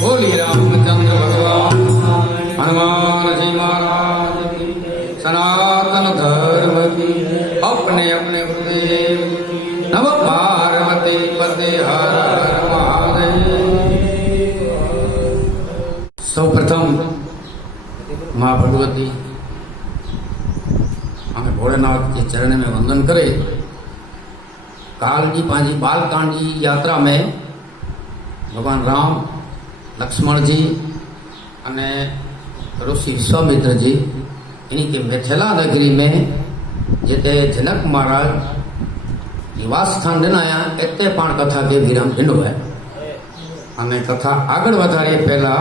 बोली रामचंद्र भगवान हनुमान जी महाराज की सनातन धर्म की अपने अपने गुरुदेव नव पार्वती पते हर हर महादेव। सौप्रथम माँ भगवती हमें भोलेनाथ के चरण में वंदन करे। काल की पांची बालकांड की यात्रा में भगवान राम लक्ष्मण जी अने ऋषि विश्वामित्र जी इनके मिथिला नगरी में जिते जनक महाराज निवास स्थान दिनाया एते पण कथा के विराम ढींडो है। अने कथा आगळ वधारे पहला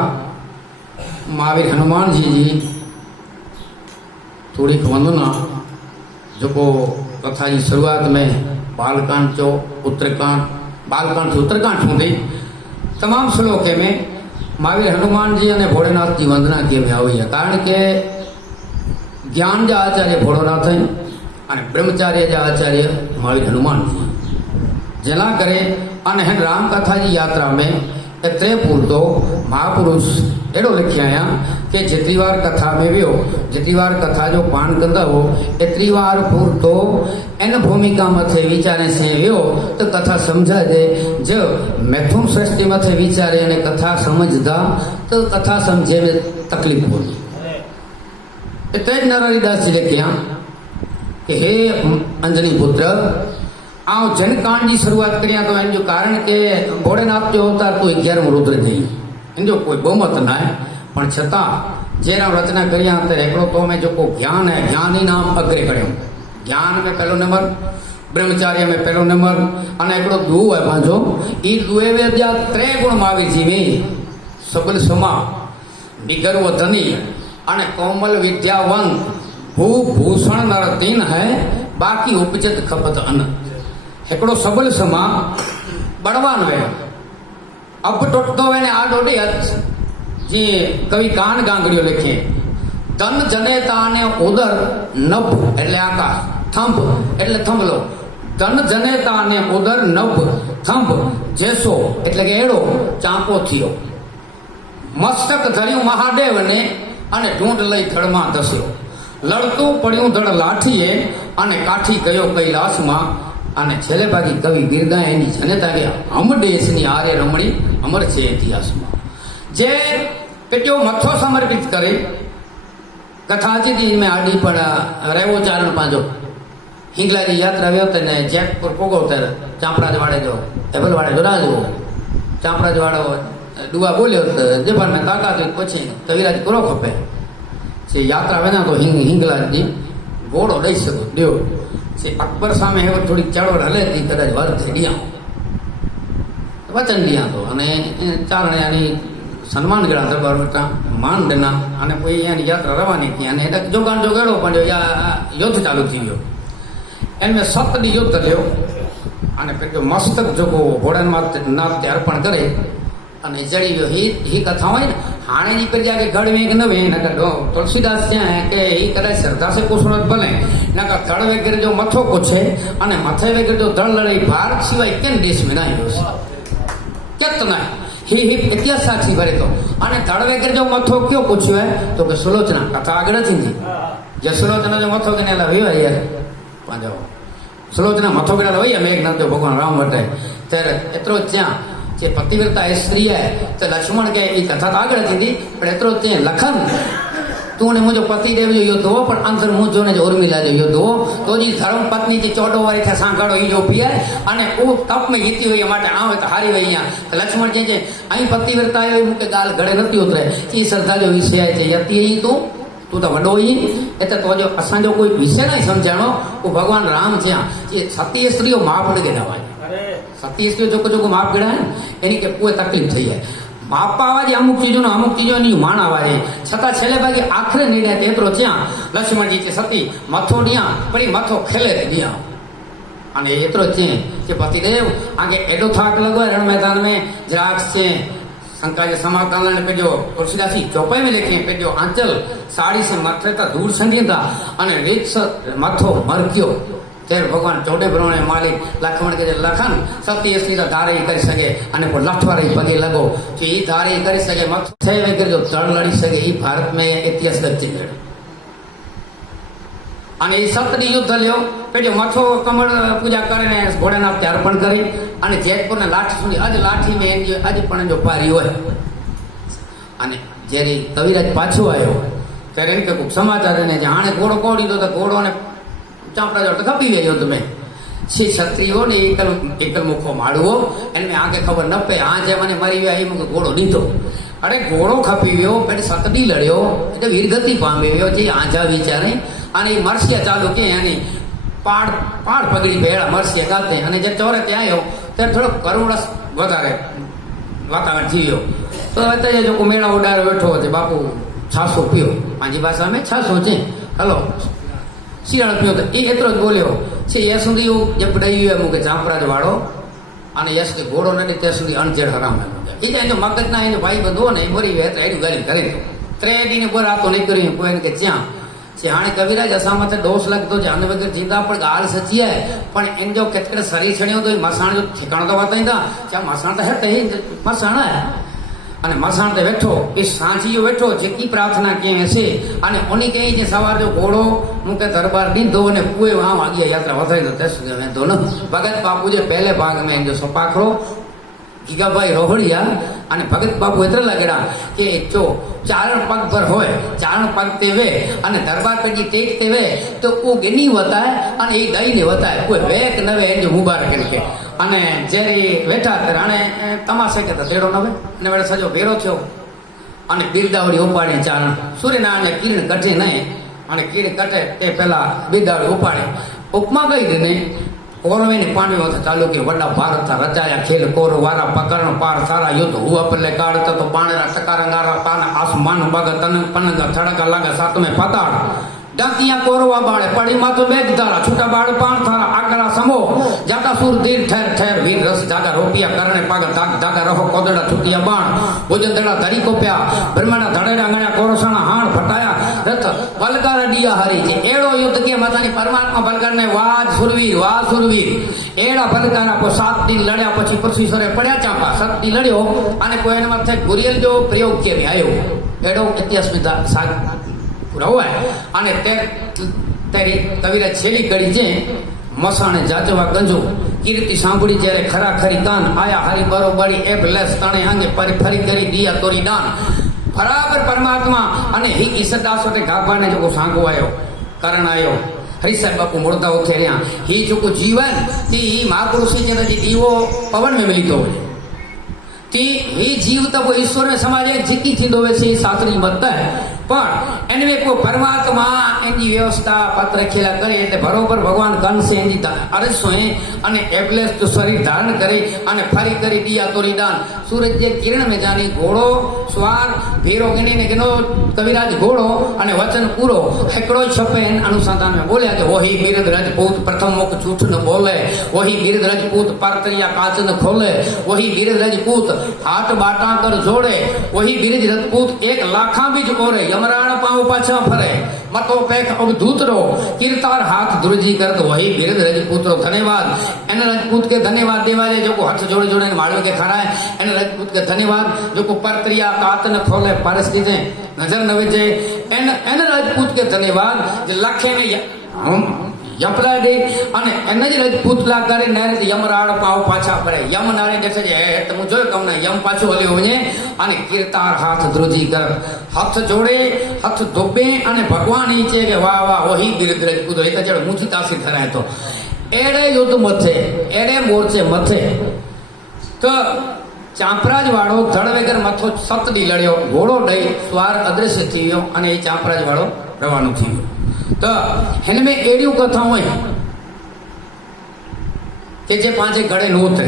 महावीर हनुमान जी थोड़ी वंदना जो को कथा की शुरुआत में बालकांड चो उत्तरकांड बालकांड से उत्तरकांड होंदी तमाम श्लोक में महावीर हनुमान जी और भोलेनाथ की वंदना की में आई है। कारण के ज्ञान जा आचार्य भोलेनाथ है और ब्रह्मचार्य जा आचार्य महावीर हनुमान जी जेना करे अने राम कथा की यात्रा में एतरे पूरतो महापुरुष एड़ो लिखिया आया कि जितनी बार कथा में वियो जितनी बार कथा जो पान कंदा हो एतरी बार पूरतो एन भूमिका मथे विचारे से वियो तो कथा समझा दे। जो मैथुन सृष्टि मथे विचारे ने कथा समझदा तो कथा समझे में तकलीफ होगी। तेज नारायणदास जी लिखिया कि हे अंजनी पुत्र आओ जनकांड की शुरुआत करिया तो इन जो कारण के भोलेनाथ जो अवतार तो 11 रुद्र नहीं इन जो कोई बहुमत ना है पण छता जेरा रचना करिया तो एकड़ो तो में जो को ज्ञान है ज्ञानी नाम अग्रे करियो। ज्ञान में पहलो नंबर ब्रह्मचार्य में पहलो नंबर अने एकड़ो दू है पांचो ई दुए विद्या त्रे गुण महावीर जी में सबल समा विगर्व धनी अने कोमल विद्यावंत भू भूषण नर तीन है बाकी उपजत खपत अन एकड़ो सबल समा बड़वान वे अब टोटतो वेने आ डोडी हथ जी कवि कान गांगड़ियो लिखे तन जनेता ने उदर नभ એટલે આકાશ થંભ એટલે થંભલો તન જનેતા ને ઉદર નભ થંભ જેસો એટલે કે એડો ચાંપો થયો મસ્તક ધર્યું મહાદેવને અને ઢૂંઢ લઈ થડમાં ધસ્યો લડતું પડ્યું ધડ લાઠીએ અને કાઠી ગયો કૈલાસમાં અને છેલ્લે ભાગી કવિ ગીરગાય એની જનતા કે અમ દેશની આરે રમણી અમર છે ઇતિહાસમાં જે પેટ્યો મથો સમર્પિત કરે કથાજી દી में आडी पण रेवो चारण पांजो हिंगला जी यात्रा व्यवते ने जैकपुर पोगोतर चांपराज वाड़े जो एबल वाड़े जो राजो चांपराज वाड़ो दुआ बोल्यो तो जबर ने काका तो पूछे कविराज करो खपे से यात्रा वेना तो हिंगला जी घोड़ो दई सको दियो से अकबर सामे हे थोड़ी चढ़वड़ हले थी कदाच वर थी गया वचन दिया तो अने चारण यानी सन्मान गया दरबार बेटा मान देना अने कोई यानी यात्रा रवानी की अने जोगान जोगाड़ो पड़ो या युद्ध चालू थी गयो इनमें 7 दी युद्ध लियो अने फिर मस्तक जो को भोलेनाथ नाथ ते अर्पण करे अने जड़ी गयो ही कथा होय हाणे जी प्रजा के गढ़ में न वे न तुलसीदास क्या है कि ही कदाच श्रद्धा से कुछ भले નકર ધડ વગેરે જો મથો પૂછે અને મથે વગેરે જો ધડ લડાઈ ભારત સિવાય કેમ દેશ में नहीं हो कितना ही इतिहास साक्षी भरे तो અને ધડ વગેરે જો મથો ક્યો પૂછ્યો હે તો કે સુલોચના કથા આગળ થીંदी જે સુલોચના જો મથો કે લા વિવા યાર પાંજો સુલોચના મથો કે લા વઈ મેઘનાથ જો ભગવાન રામ વટે ત્યારે એતરો ત્યાં જે પતિવ્રતા સ્ત્રી है तो लक्ष्मण के ये कथा तो आगे थी पर एतरो ते लखन तू ने मुझे पति देव जो युद्ध हो पर अंतर मुझो ने जो उर्मिला जो युद्ध हो तो जी धर्म पत्नी जी चौडो वारी थे सांकड़ो ई जो पिया अने ओ तप में जीती हुई माटे आवे तो हारी वई यहाँ तो लक्ष्मण जे जे आई पतिव्रता है मुके गाल गड़े नथी उतरे ई श्रद्धा जो विषय है यति ही तू तो वडो ही एते तो जो असा जो कोई विषय नहीं समझाणो वो भगवान राम ज्या ये सती स्त्रीओ माप लगे दवाई सती स्त्रीओ जो जो माप गड़ा है एनी के कोई तकलीफ थई है मापा आवाज अमुक चीजों माण आवाज छता छेले भागे आखरे निर्णय तेतरो त्या लक्ष्मण जी के सती मथो दिया परी मथो खेले दिया अने एतरो छे के पतिदेव आगे एडो थाक लगो रण मैदान में जराक से शंका के समाकालन पे जो तुलसीदासी चौपाई में लेके पे जो आंचल साड़ी से मथे ता दूर संगीता अने रीत मथो मरक्यो तेरे भगवान चौदह ब्रह्मणे मालिक लक्ष्मण के लखन सती स्त्री धारे कर सके अने को लठवारे पगे लगो कि ई धारे कर सके मथे वगैरह जो तड़ लड़ी सके ई भारत में इतिहास गच्ची गयो अने ई सतनी युद्ध ल्यो पे जो मथो कमल पूजा करे घोड़ेनाथ के अर्पण करी अने जेतपुर ने लाठी सुधी अज लाठी में अज पण जो पारी होय अने जेरी कविराज पाछो आयो त्यारे एम के समाचार ने जाने घोड़ो कोड़ी तो घोड़ो ने चांपड़ा जो खपी गयो तुम्हें छे क्षत्रियो ने एकल मुखो माड़वो एने आगे खबर न पे आज मने मरी गया मुके घोड़ो दीधो अरे घोड़ो खपी गयो पे सतडी लड़्यो એટલે વીરગતિ પામી ગયો જે આજા વિચારે અને મરસિયા ચાલુ કે એની પાડ પાડ પગડી ભેળા મરસિયા ગાતે અને જે ચોરે ત્યાં આવ્યો ત્યારે થોડો કરુણસ વધારે વાતાવરણ થઈ ગયો તો અત્યારે જો મેળા ઉડારે બેઠો છે બાપુ છાસો પીઓ પાંજી ભાષા में છાસો છે હલો શિયાળ પીઓ તો એ એટલો જ બોલ્યો છે એ સુધી જે પડાઈ ગયો મુકે ચાંપરાજ વાળો અને યસ કે ઘોડો નથી ત્યાં સુધી અણજેડ હરામ એ તો એનો મગજના એનો ભાઈ બંધો ને મરી ગયા તો એનું ગાડી કરે તો ત્રેડીને બોર આતો નહીં કર્યું કોઈ કે ત્યાં છે હાણે કવિરાજ અસામતે દોષ લગતો છે અન વગર જીંદા પણ ગાલ સચી है પણ એન જો કેતકડે શરીર છણ્યો તો મસાણ જો ઠેકાણો તો વાતા था क्या मसाण तो है ते मसाण है અને મસાણ તે બેઠો એ સાંજીયો બેઠો જેકી પ્રાર્થના કે હશે અને ઓની કે જે સવાર જો ઘોડો મુકે દરબાર દીધો અને કુએ આમ આગિયા યાત્રા વધારી તો તે સુધી મેં દોનો ભગત બાપુ જે પહેલે ભાગ में जो सपाखरो गीगाभाई रोहड़िया અને ભગત બાપુ એતરે લાગેડા કે જો ચારણ પગ પર હોય ચારણ પગ તે વે અને દરબાર પેજી ટેક તે વે તો ઓ ગની વતાય અને એ ગઈ ને વતાય કોઈ વેક નવે એ જો મુબારક કે અને જ્યારે વેઠા ત્યારે તમાશે કે તેડો નવે અને વેડે સજો ભેરો થયો અને બિરદાવડી ઉપાડે ચારણ સૂર્યનારાયણ કિરણ કઢે નહીં અને કિરણ કઢે તે પહેલા બિરદાવડી ઉપાડે ઉપમા ગઈ ને कौरवे ने पांडवों से चालू के वड्डा भारत था रचाया खेल कौरव वारा पकड़ पार सारा युद्ध हुआ पल्ले काढ़ता तो पाणेरा टकारा पाना आसमान बग तन पनंग थड़का लगा सात में पताड़ डाकिया कौरवा बाड़े पड़ी मातो बेग तारा छूटा बाड़ पान थारा आकड़ा समो जाता सुर दीर ठहर ठहर वीर रस जागा रोपिया करने पागा दाग दागा रहो कोदड़ा छुटिया बाण भुजंदड़ा धरी को प्या ब्रह्मणा धड़ेड़ा गणा कोरसना हाण फटाया रथ बलकार दिया हरी जे एड़ो युद्ध के मातानी परमात्मा बलकार ने वाह सुरवीर एड़ा बलकारा को 7 दिन लड़या पछी पृथ्वी सरे पड्या चांपा 7 दिन लड़्यो अने कोई ने माथे गुरियल जो प्रयोग के में आयो एड़ो इतिहास में साग पूरा है અને તેરી કવિરા છેલ્લી કડી છે મસાણે જાચવા ગંજો કીર્તિ સાંભળી જ્યારે ખરા ખરી કાન આયા હરી બરોબરી એ પ્લસ તણે આંગે ફરી કરી દિયા તોરી દાન બરાબર પરમાત્મા અને હી ઈસદાસોતે ગાભાને જો સાંગો આયો કરણ આયો હરિસાહેબ બાપુ મોડતા ઉઠે રહ્યા ही जो जीवन ती ही महापुरुषी जे दीवो पवन में मिलतो है ती ही जीव तब ईश्वर में समाज जिकी थी दो वैसे शास्त्री बनता है पर एनवे को परमात्मा एनी व्यवस्था पत्र खेला करे એટલે બરોબર ભગવાન કંસે એની અરસો હે અને એબ્લેસ તો શરીર ધારણ કરે અને ફરી કરી દિયા તોરી દાન सूरज જે કિરણ में जाने घोड़ो स्वार ભેરો ગણી ને ગનો કવિરાજ ઘોડો અને વચન પૂરો એકડો છપે અનુસંધાન में बोले कि वही गिरध राजपूत प्रथम मुख झूठ न बोले वही गिरध राजपूत परतरिया कांच न खोले वही गिरध राजपूत हाथ बाटा कर जोड़े वही गिरध राजपूत 1 लाखा बीज ओरे यमराण पाँव पाछा फरे मतो पेख अवधूत रो कीर्तार हाथ दुर्जी कर तो वही बिरद रजपूत रो धन्यवाद एने रजपूत के धन्यवाद देवा जे जो को हाथ जोड़े जोड़े माड़ो के खड़ा है एने रजपूत के धन्यवाद जो को परत्रिया कात न खोले पारस दी जे नजर न वेजे एने रजपूत के धन्यवाद जे लखे ने हम यमराज दे અને એને જ રજપૂતલા કરે ને યમરાળ પાવ પાછા પડે યમ નારે દેખે છે તો હું જોયો કમને યમ પાછો હલ્યો વને અને કીર્તાર હાથ ધ્રુજી કર હાથ જોડે હાથ ધોબે અને ભગવાન ઈચે કે વાહ વાહ વહી બિરદ રજપૂત એક જણ ઊંચી તાસી થરાય તો એડે યુદ્ધ મથે એડે મોરચે મથે તો ચાંપરાજ વાળો ધડ વગર મથો સતડી લડ્યો ઘોડો ડઈ સ્વાર અદ્રશ્ય થઈ ગયો અને એ ચાંપરાજ વાળો રવાનો થઈ ગયો तो हिनमें एड़ियों कथाओं है कि जे पांचे गड़े न उतरे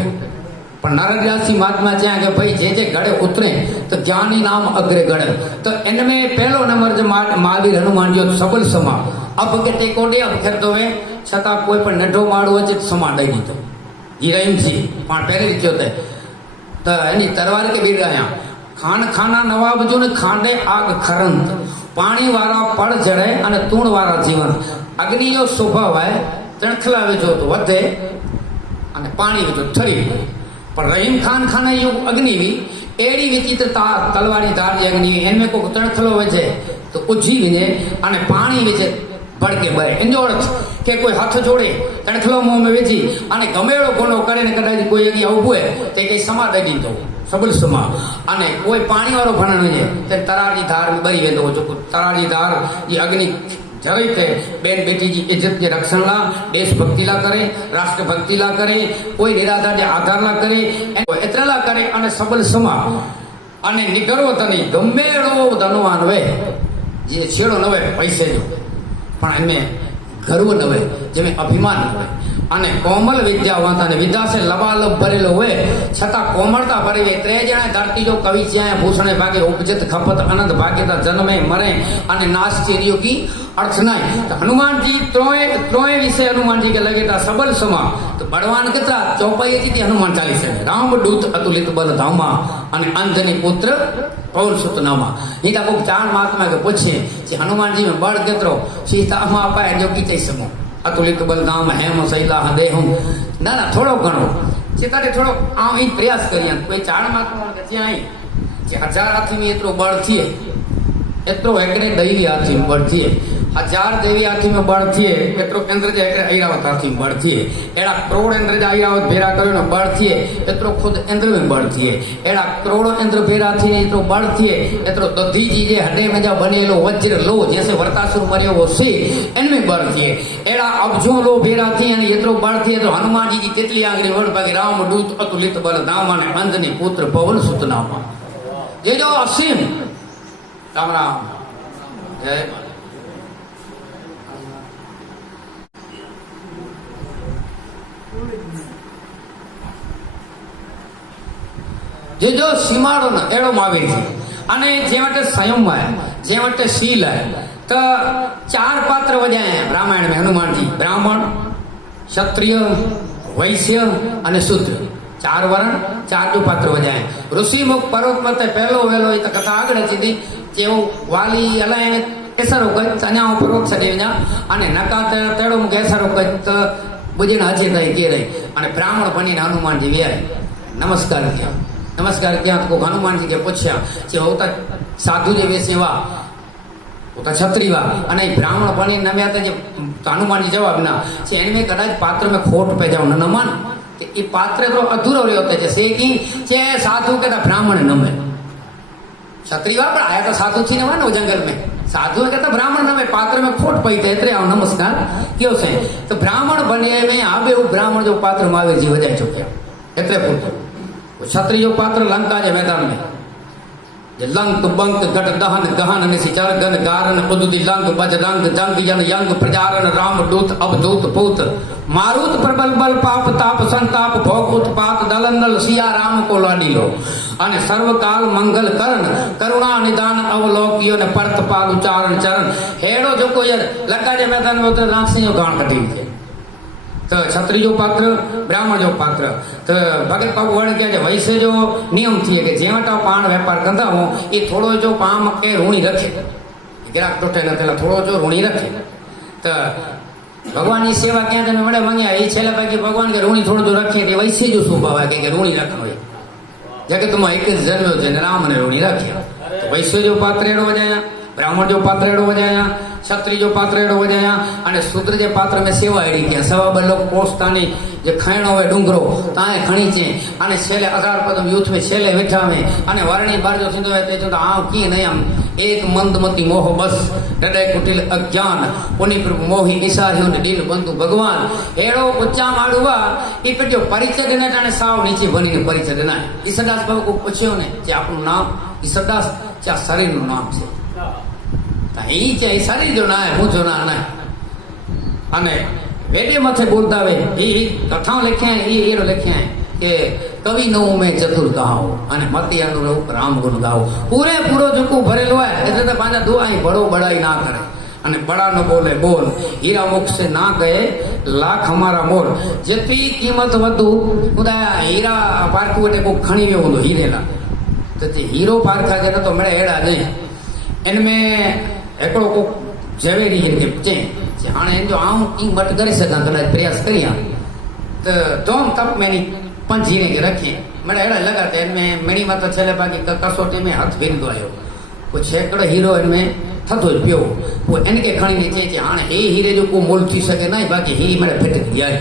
पर नारददासी महात्मा चाहे कि भाई जे गड़े उतरे तो ज्ञानी नाम अग्रे गड़े तो इनमें पहलो नंबर जो महावीर हनुमान जो सबल समा अब के टेको दे अब खेर तो वे छता कोई पर नढो माड़ो अचे समा दई दीतो ये रहीम थी पण पहले लिखियो थे तो एनी तरवार के बीर आया खान खाना नवाब जो ने खांडे आग खरंत पानी वाला पड़ जड़े અને तूण वाला जीवन अग्नि जो स्वभाव है तणखला वेचो तो વધે અને પાણી વેચો ઠરી पर रहीम खान खाने यो अग्नि भी एड़ी विचित्रता तलवारी धार जी अग्नि इनमें को तणखलो वेचे तो उजी विने અને पानी वेचे भड़के बरे इनो अर्थ के कोई हाथ जोड़े तणखलो मुंह में वेची અને ગમેળો કોનો કરે ને કદાચ કોઈ એકી ઊભો હે તે કઈ સમા દઈ દીધો सबल समा અને કોઈ પાણી વાળો ભણણ છે તે તરારી ધાર બરી વેતો જો તરારી ધાર ये अग्नि जरे थे बेन बेटी जी इज्जत के रक्षण ला देशभक्ति ला करे राष्ट्र भक्ति ला करे कोई निराधार जे आधार ला करे एतरा ला करे અને सबल समा અને નિગરો તની ગમેળો ધનવાન વે જે છેડો ન હોય પૈસે જો પણ એમે ગર્વ ન હોય જેમે અભિમાન હોય અને કોમલ વિદ્યાવંત અને વિદ્યા से लबालब भरेलो हुए छता कोमलता भरी हुई त्रे जणा धरती जो कवि चाहे भूषणे भागे उपजित खपत आनंद भाग्यता जन्मे मरे અને नाश चेरियो की अर्थ नहीं तो हनुमान जी त्रोए विषय हनुमान जी के लगे था सबल समा तो बड़वान कितना चौपाई थी हनुमान 40 है राम दूत अतुलित बल धामा અને અંધની પુત્ર पवन सुत नामा ये को चार महात्मा के पूछे कि हनुमान जी में बड़ केतरो सीता मां पाए जो की चई समो अतुलित बलदाम हेम शैला देहम ना ना थोड़ो घणो चिताटे थोड़ो आ ई प्रयास करिया कोई चार महात्मा के त्या आई जे 1000 हाथी में एतरो बळ थिए एतरो एकरे दैवी हाथी में बळ थिए 1000 देवी हाथी में बळ थिए एतरो इंद्र जे एकरे ऐरावत हाथी में बळ थिए एड़ा करोड़ इंद्र जे ऐरावत भेरा कर्यो ने बळ थिए एतरो खुद इंद्र में बळ थिए एड़ा करोड़ों इंद्र भेरा थिए एतरो बळ थिए एतरो दधी जी जे हडे में जा बनेलो वज्र लो जैसे वरतासुर मरियो वो से इनमें बळ थिए एड़ा अबजो लो भेरा थिए ने एतरो बळ थिए तो हनुमान जी की तेतली आंगरी वड भागे राम दूत अतुलित बल धामा ने अंधनी पुत्र पवन सुत नामा ये जो असीम राम राम जय जे जो सीमाड़ो न एड़ो मावे थी अने जे वटे संयम है जे वटे शील है तो 4 पात्र वजाए हैं रामायण में हनुमान जी ब्राह्मण क्षत्रिय वैश्य अने शूद्र 4 वर्ण 4 जो पात्र वजाए ऋषि मुख पर्वत पर पहलो वेलो तो कथा आगे थी जेव वाली अलाए केसरो कच अञा पर्वत छॾे वञा अने नका तेड़ो मुख केसरो कच तो बुझे न अचे ताईं केर अने ब्राह्मण बनी हनुमान जी विया नमस्कार किया नमस्कार किया तो हनुमान जी के पूछा कि वो तो साधु जे वे सेवा वो तो छत्री वा अने ब्राह्मण बनी नम्या तो हनुमान जी जवाब ना कि इनमें कदाच पात्र में खोट पे जाओ न मन कि ये पात्र तो अधूरो रहो होता जैसे कि चे साधु के ब्राह्मण नमे छत्री वा पर आया तो साधु थी न वो जंगल में साधु कहता ब्राह्मण नमे पात्र में खोट पई थे एतरे आओ नमस्कार क्यों से तो ब्राह्मण बने में आवे वो ब्राह्मण जो पात्र महावीर जी वजाई चुके एतरे पूछो क्षत्रिय जो पात्र लंका के मैदान में लंक बंक गट दहन गहन निशि चरगन गारन उदुदि लंक बजरंग जंग जन यंग प्रजारन राम दूत अवधूत पूत मारुत प्रबल बल पाप ताप संताप भोग उत्पात दलंदल सिया राम को लाडीलो अने सर्वकाल मंगल करण करुणा निदान अवलोकियो ने परत पाल उच्चारण चरण हेड़ो जो कोई लंका के मैदान में उतर राक्षसी जो गान कटी थे तो क्षत्रिय जो पात्र ब्राह्मण जो पात्र तो भगत बाबू वण क्या वैसे जो नियम थी कि जे वटा पान व्यापार कंदा हो ये थोड़ो जो पाम के ऋणी रखे ગ્રાહક તૂટે ને પેલા થોડો જો ઋણી રાખે તો ભગવાનની સેવા ક્યાં તમે મળે માંગ્યા એ છેલ્લા પૈકી ભગવાન કે ઋણી થોડું જો રાખીએ તે વૈસે જો શું ભાવે કે ઋણી રાખવાનો હોય જગતમાં એક જ જન્મ્યો છે ને રામ અને ઋણી રાખ્યા તો વૈશ્ય જો પાત્ર એડો વજાયા બ્રાહ્મણ જો પાત્ર એડો વજાયા ક્ષત્રિય જો પાત્ર એડો વજાયા અને શુદ્ર જે પાત્ર મેં સેવા એડી ગયા સવા બલ્લો પોસ્તાની જે ખાયણો હોય ડુંગરો તાએ ખણી છે અને છેલ્લે 18 પદમ યુથ में છેલ્લે વેઠાવે અને વર્ણી બાર જો થીંદો હોય તે જો આવ કી નહીં આમ એક મંદમતી મોહ બસ હૃદય કુટિલ અજ્ઞાન પુનિ પ્રભુ મોહી ઈશાર્યો ને દિલ બંધુ ભગવાન એડો ઉચ્ચા માડુવા એ પેજો પરિચય દેને ટાણે સાવ નીચે બનીને પરિચય દેના ઈસદાસ બાબુ કો પૂછ્યો ને જે આપણું નામ ઈસદાસ ચા શરીરનું નામ છે એ છે એ શરીર જો ના હું જો ના અને વેડે માથે બોલતા આવે એ કથાઓ લખ્યા એ લખ્યા કે કવિ નવું મેં ચતુર ગાઓ અને મતી અનુરૂપ રામ ગુણ ગાઓ પૂરેપૂરો ઝુકું ભરેલો હોય એટલે તો પાંજા દુઆ બડો બડાઈ ના કરે અને બડા ન બોલે બોલ હીરા મુખ से ना गए लाख हमारा मोल જેટલી કિંમત વધુ ઉદા હીરા પારખું એટલે કોઈ ખણી ગયો હતો હીરેલા તો જે હીરો પારખા છે તો મળે એડા નહીં એને મેં એકડો કોક ઝવેરી કે हाणे जो आऊं ई मट करे सघां कदाच प्रयास करियां तो दोम तप मैंने पंजीने के रखे मैंने अड़ा लगा तो इनमें मणी माता छले बाकी कसोटी में हाथ फेरंदो आयो कुछ एकड़ो हीरो इनमें थतो पियो वो इनके खणी चे हाणे ए हीरे जो को मोल थी सके ना बाकी ही मेरे फिट गया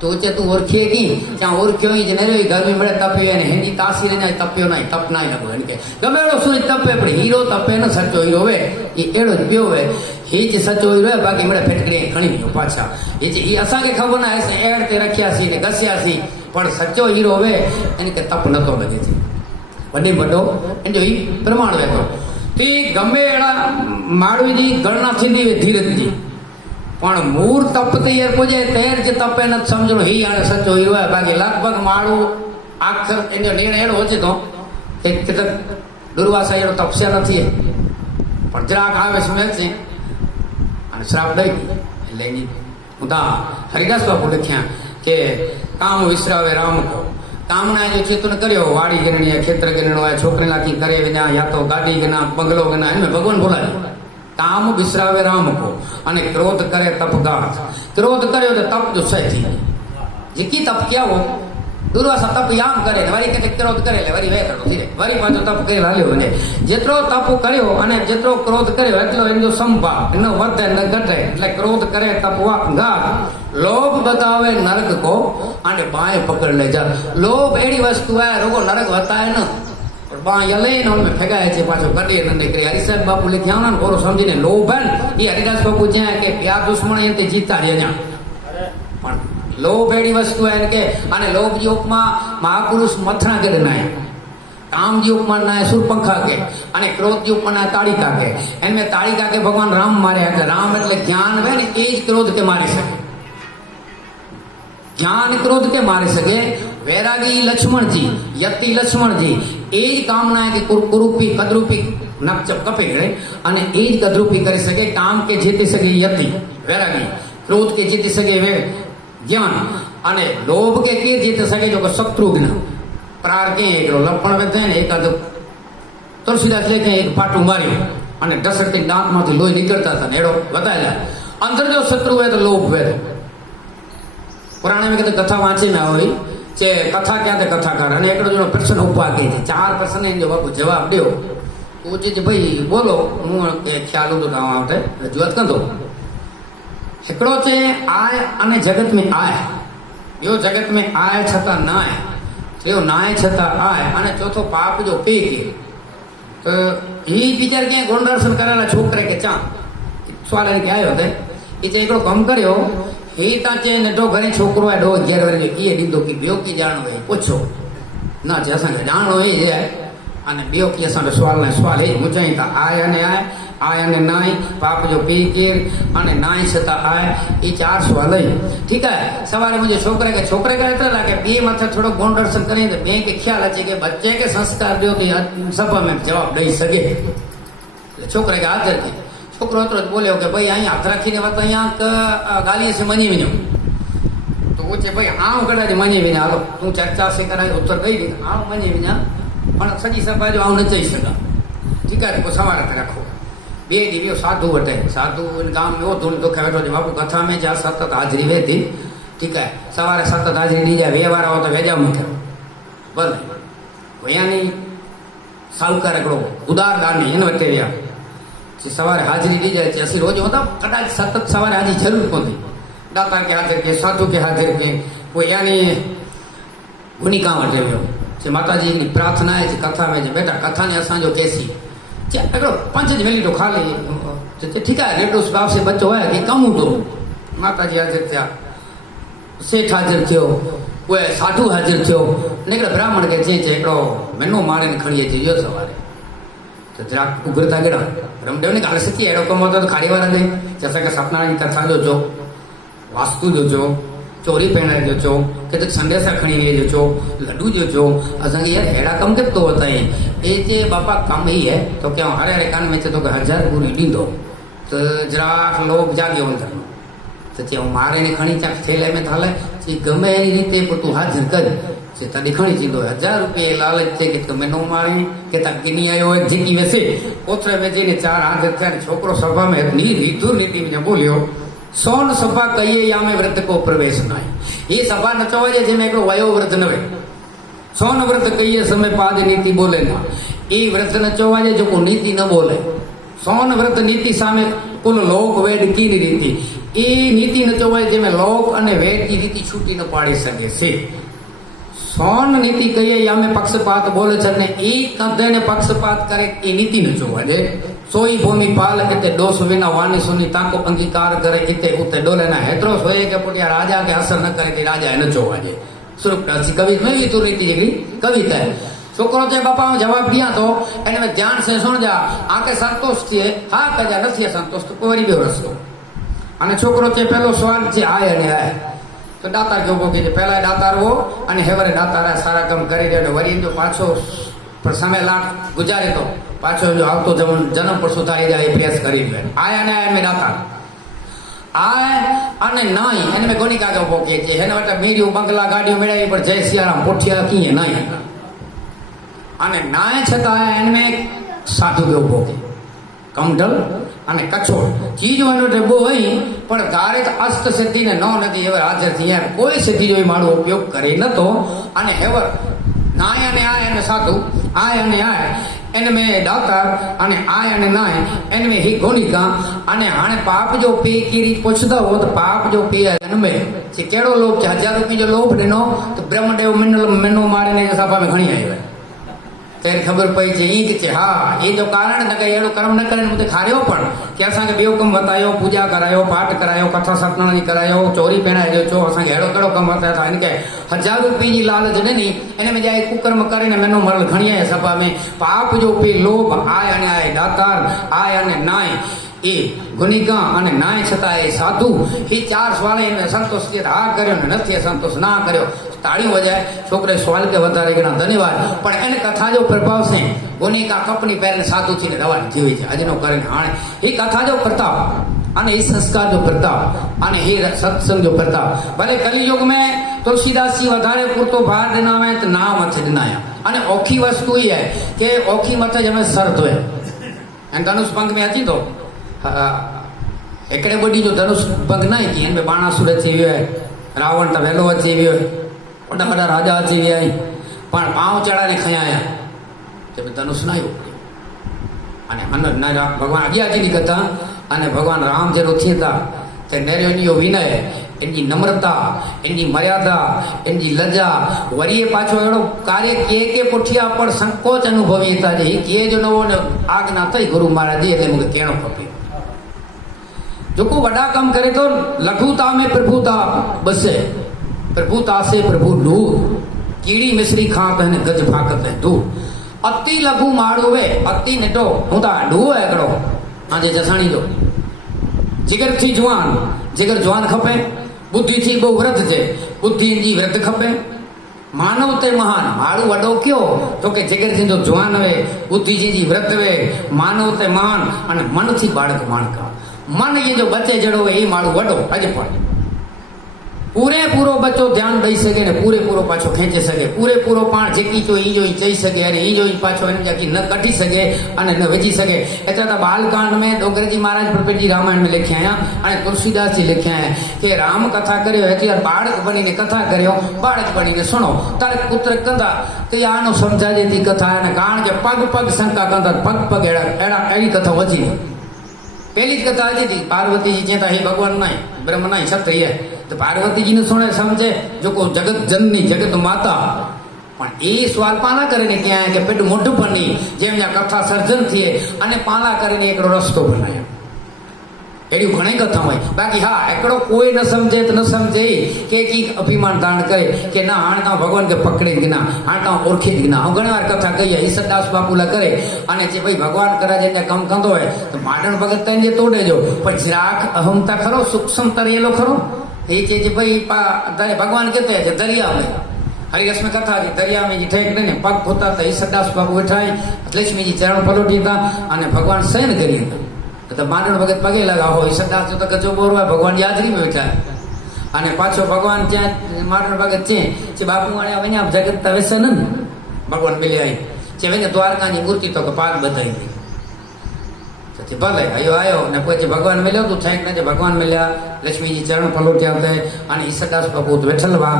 तो चे तू ओरखे की चा ओरख्यो ही जने रे घर में मेरे तपे ने हिंदी तासीर ने तप्यो ना तप ना लगो इनके गमेड़ो सूरज तपे पर हीरो तपे न सच्चो हीरो वे ये एड़ो पियो वे ही जे सच्चो हीरो है बाकी मेरे फिटकड़ी खणी गयो पाछा ये जे ई असा के खबर ना ऐसे एड़ ते रखिया सी ने गस्या सी पण सच्चो हीरो वे इनके तप न तो लगे छे वडे बडो इन जो ई प्रमाण वे तो ती गमे एड़ा माड़वी जी गणना थींदी वे धीरज जी पण मूर तप तैयार पुजे तेर जे तपे न समझो ही आने सच्चो हीरो है बाकी लगभग माड़ू आखर इन जो निर्णय एड़ो होचे तो कि दुर्वासा एड़ो तपस्या नथी पण જરાક આવે સમજ છે અને શ્રાપ દઈ એટલે એની ઉદા હરિદાસ બાપુ લખ્યા કે કામ વિસરાવે રામ કો કામના જો ચેતન કર્યો વાડી ગણણીએ ખેતર ગણણો હોય છોકરી લાખી કરે વિના યા તો ગાડી ગના બંગલો ગના એને ભગવાન બોલાય काम विसरावे राम को अने क्रोध करे तप गाठ क्रोध करे तो तप जो सही थी जेकी तप क्या हो दुर्वासा तप याम करे वरी के क्रोध करे वरी वे करो धीरे वरी पाछो तप करे हाल्यो वने जेतरो तप कर्यो अने जेतरो क्रोध कर्यो એટલો એનો સંભા ન વધે ન ઘટે એટલે ક્રોધ કરે તપ ગાठ लोभ बतावे नरक को अने बाएं पकड़ ले जा लोभ एड़ी वस्तु है रोगो नरक बताए न बा यले न में फेगाए छे पाछो कडी न निकरे हरिदास बापू लिख्या न गोरो समझीने लोभ है ई हरिदास बापू जे के प्यार दुश्मन एते जीता रह्या पण लोभ एड़ी वस्तु है के अने लोभ जी उपमा महापुरुष मथरा के नाय काम जी उपमा नाय सुरपंखा के अने क्रोध जी उपमा नाय ताड़िका के एनमें ताड़िका के भगवान राम मारे એટલે राम એટલે ज्ञान है ने एज क्रोध के मारी सके ज्ञान क्रोध के मारी सके वैरागी लक्ष्मण जी यति लक्ष्मण जी एज कामना है कि कुरूपी कद्रूपी नपचप कपे गए अने एज कद्रूपी कर सके काम के जीती सके यति वैरागी क्रोध के जीती सके वे ज्ञान अने लोभ के जीती सके जो शत्रुघ्न प्रार के एक लपण में थे एक तुलसीदास लेके एक पाटू मार्यो अने दशरथ के दांत मांथी लोही निकलता था नेड़ो बताया अंदर जो शत्रु है तो लोभ है पुराने में कहते कथा वांचे में हुई जे कथा क्या थे कथाकार अने एकड़ो जो प्रश्न उपा के थे 4 प्रश्न इन जो बापू जवाब दियो तो जे भाई बोलो हूँ ख्याल तो गाँव आवते रजूआत कंदो एकड़ो छे आय अने जगत में आय यो जगत में आय छता नाय यो नाय छता आय अने चौथो पाप जो पे के तो ही बिचार के गुण दर्शन करेला छोकरे के चा सवाल है क्या होते ई जे एकड़ो कम कर्यो ही ताचे नटो घरे छोकरो है 11 वर्ष ये दीदो की बियो की जानो है पूछो ना जे असा जानो है जे अने बियो की असा सवाल है मुचाई ता आय अने नाय पाप जो पी के अने नाय छता आय ये 4 सवाल है ठीक है सवारे मुझे छोकरे का इतना लागे बे माथे थोड़ो गुण दर्शन करें तो बे के ख्याल है कि बच्चे के संस्कार दियो तो सभा में जवाब दई सके छोकरे का हाजर थी छोकरो तो बोल्यो कि भाई अहीं हाथ राखीने વાત અહીંયા ગાલી से मनी विनो तो वो भाई हाँ कड़ा मनी विना हालो तू चर्चा से कराई उत्तर दई दी हाँ मनी विना पण सजी सभा जो आऊं न चई सका ठीक है तो सवार रखो बे ॾींहुं साधू वटे साधू गांव में हो धून दुख वेठो बापू कथा में जा सतत हाज़री वे थी ठीक है सवारे सतत हाज़री दी जाए वे वारा हो तो वेजा मूंखे भले वयानी साहूकार हिकिड़ो उदार दानी हिन वटि विया सवारे हाज़री दी जाए असीं रोज़ होता कदाच सतत सवारे हाज़री ज़रूर पवंदी दाता के हाज़िर के साधू के हाज़िर के वो यानी गुनिका वटे वियो माता जी की प्रार्थना है कथा में बेटा कथा ने असांजो कैसी हिकिड़ो 5 मिनट खाली ठीक है रेडो बाप से बच्चो है कि कम उठो माता जी हाज़िर थिया सेठ हाज़िर थियो उहे साधू हाज़िर थियो हिकिड़े ब्राह्मण खे चई हिकिड़ो महीनो मारे खणी अची वियो सवारे तो जरा उघरता कहिड़ा रमदेव ने ॻाल्हि सची अहिड़ो कमु हो त खाड़ी वारा ॾे असांखे सतनारायण जी कथा जो चओ वास्तु जो चओ चोरी पहिराए जो चओ किथे संदेसा खणी वे जो चओ लड्डू जो चओ असांखे यार अहिड़ा कम किथे तो बताए ए जे बापा कम ही है तो क्या हरे हरे कान में चए तो 1000 पूरी ॾींदो तो जरा लोग जाॻियो अंदर तो चयो मारे ने खणी चा थेले में थाले चई गमे अहिड़ी रीते पोइ तूं हाज़िर कर चई तॾहिं खणी थींदो 1000 रुपये लालच ते कि महीनो मारे कि तव्हां गिनी आयो है जेकी वैसे ओतिरे में जंहिंने 4 हाज़िर थिया छोकिरो सभा में रीतु नीति में बोलियो सोन सभा कहिए या में व्रत को प्रवेश न आहे ये सभा न चवाइजे जंहिंमें हिकिड़ो वयो व्रत न वे सोन व्रत कहिए समय पाद नीति बोले न ई व्रत न चवाइजे जेको नीति न बोले सोन व्रत नीति सामे कुल लोक वेद की रीति ई नीति न चवाइजे जंहिंमें लोक अने वेद की रीति छूटी न पाड़ी सके से सोन नीति कहिए या में पक्षपात बोले छने ई कंदे ने पक्षपात करे ई नीति न चवाइजे सोई भूमि पाल इते दोष विना वाणी सुनी ताको अंगीकार करे इते उते डोले ना हेतरो सोए के पुटिया राजा के असर न करे कि राजा न चवाइजे सुरदासी कवि में भी तो रीति जगरी कविता है छोकरो जे बापा जवाब दिया तो इन में ध्यान से सुन जा आके संतोष थिए हाँ कजा नथी संतोष तो वरी बि रस्तो अने छोकरो चे पहलो सवाल जे आए अने आए तो दातार के उभो के पहला दातार वो अने हेवरे दातार सारा काम करी दे वरी जो पाछो पर समय लाख गुजारे तो पाछो जो आवतो जन्म पर सुधारी जाए प्रयास करी दे आया ने आया में दातार आए अने नाई इन में गोनिका के उभो के जे हेने वटा मीडियो बंगला गाड़ियों मेड़ाई पर जय सियाराम पुठिया की है नाई अने नाय छता इनमें साधु के उभो के कमडल अने कछोड़ चीज वनो डेबो हई पर धारित अस्त सिद्धि ने नो नदी हेवर हाजर थी है कोई सिद्धि जो माणो उपयोग करे न तो अने हेवर नाय अने आय अने साधु आय अने आय इनमें दातार अने आय अने नाय इनमें ही गोनिका अने हाने पाप जो पे कीरी पुछदा हो तो पाप जो पे इनमें जे केड़ो लोभ 1000 रुपये जो लोभ दिनो तो ब्रह्मदेव मिनो मारे ने सभा में घणी आयो है तेरे खबर पई जे ई कि हाँ ये जो कारण न कई अड़ो कर्म न करे मुझे खारियो पण कि असांखे ॿियो कमु बतायो पूजा करायो पाठ करायो कथा सतनारायण जी करायो चोरी पहिराए जो चो असांखे अहिड़ो कहिड़ो कमु बतायो था इनके 1000 रुपये जी लालच ॾिनी इन में जाए कुकर्म करे न महीनो मरल खणी आए सभा में पाप जो पे लोभ आय अने आए दातार आय अने नाय ए गुनिका अने नाय छता ए साधु ही 4 सवाल इनमें संतोष थिए हा कर्यो न थिए संतोष ना कर्यो ताड़ी वजाए छोकरे सवाल के वधारे घणा धन्यवाद पर इन कथा जो प्रभाव से गुनिका कपनी पैर साधु थी रवानी थी हुई अजनो करे हाणे ही कथा जो प्रताप अने ही संस्कार जो प्रताप अने ही सत्संग जो प्रताप भले कलियुग में तुलसीदास जी वधारे पुरतो भार ॾिना में तो ना मथे ॾिना अने औखी वस्तु ही है कि औखी मथे जंहिंमें सर धोए ऐं धनुष पंख में अची तो हिकिड़े ॿुड़ी जो धनुष पंख न आहे की हिन में बाणासुर अची वियो आहे रावण त वेलो अची वियो आहे वॾा वॾा राजा अची विया आहिनि पाण पांव चढ़ाने खया आया जब धनुष ना आयो अने अन भगवान अॻियां जी कथा अने भगवान राम जहिड़ो थिए था त नेरियो इनजो विनय इनजी नम्रता इनजी मर्यादा इनजी लज्जा वरी पाछो अहिड़ो कार्य किए के पुठिया पर संकोच अनुभवी था जे किए जो नवो आज्ञा अथई गुरु महाराज जी એટલે मूंखे कहणो खपे जेको वॾा कम करे तो लघुता में प्रभुता बसे प्रभुता से प्रभु दूर कीड़ी मिश्री खां कहने गज फाकत है दूर अति लघु माड़ो वे अति निटो हूं ता ढू है हिकिड़ो आजे जसाणी जो जिगर थी जिगर जवान खपे बुद्धि थी बहु व्रत जे बुद्धि जी व्रत खपे मानव ते महान माड़ू वॾो कयो तो के जिगर थी जो जवान वे बुद्धि जी व्रत वे मानव ते महान अने मन थी बाळक माणका मन ये जो बचे जड़ो ये माड़ू वॾो अॼु पण પૂરેપૂરો બચ્ચો ધ્યાન દઈ શકે ને પૂરેપૂરો પાછો ખેંચી શકે, પૂરેપૂરો પાણ જેકી જો ઈ જો ઈ જઈ શકે અને ઈ જો ઈ પાછો એને જાકી ન કઢી શકે અને ન વેચી શકે। એટલે તો બાલકાंड में डोंगरजी महाराज प्रपेट जी रामायण में लिख्या आया અને तुलसीदास जी लिख्या है कि राम कथा કર્યો એટલે બાળક બનીને કથા કર્યો, બાળક બનીને સુણો તારે પુત્ર કંદા તે આનો સમજાય જેતી કથા અને કારણ કે પગ પગ શંકા કંદા પગ પગ એડા એડી કથા વધી। पहली ज कथा हती थी पार्वती जी चेता हे भगवान ना ब्रह्म ना क्षत्रिय तो पार्वती जी ने सुने समझे जो को जगत जननी जगत माता पण ए सवाल पाला करीने क्या है कि पेट मोढुं बनी जेम या कथा सर्जन थी अने पाला करीने एकड़ो रस्तो बनायो। एडी घणी कथा होय बाकी हाँ एकड़ो कोई न समझे तो न समझे के की अभिमान धारण करे कि ना हाण ता भगवान के पकड़े कि ना हाण ता ओळखे कि ना। हूँ घणी वार कथा कही ईश्वरदास बापूला करे अने जे भाई भगवान करे जेने कम कंदो होय तो माडण भगत तने जे तोड़े जो पण જરાક अहमता खरो सूक्ष्म तरेलो खरो ए जे भाई भगवान कहते हैं दरिया में हरिरस में कथा थी दरिया में जी ठेक ने पग पोता तो ईश्वरदास बापू बैठा लक्ष्मी जी चरण पलोटी था अने भगवान शयन करी तो माडण भगत पगे लगा हो ईश्वरदास जो तो गजो बोर है भगवान यादरी में बैठा है अने पाछो भगवान त्या माडण भगत चे बापू आने वने जगत तवेसन भगवान मिले आई चे वने द्वारका की मूर्ति तो पाग बताई थी तो भले आयो आयो ने कोई भगवान मिलो तो ठेक ने भगवान मिल्या लक्ष्मी जी चरण पलोट्या थे अने ईश्वरदास बापू बैठल बा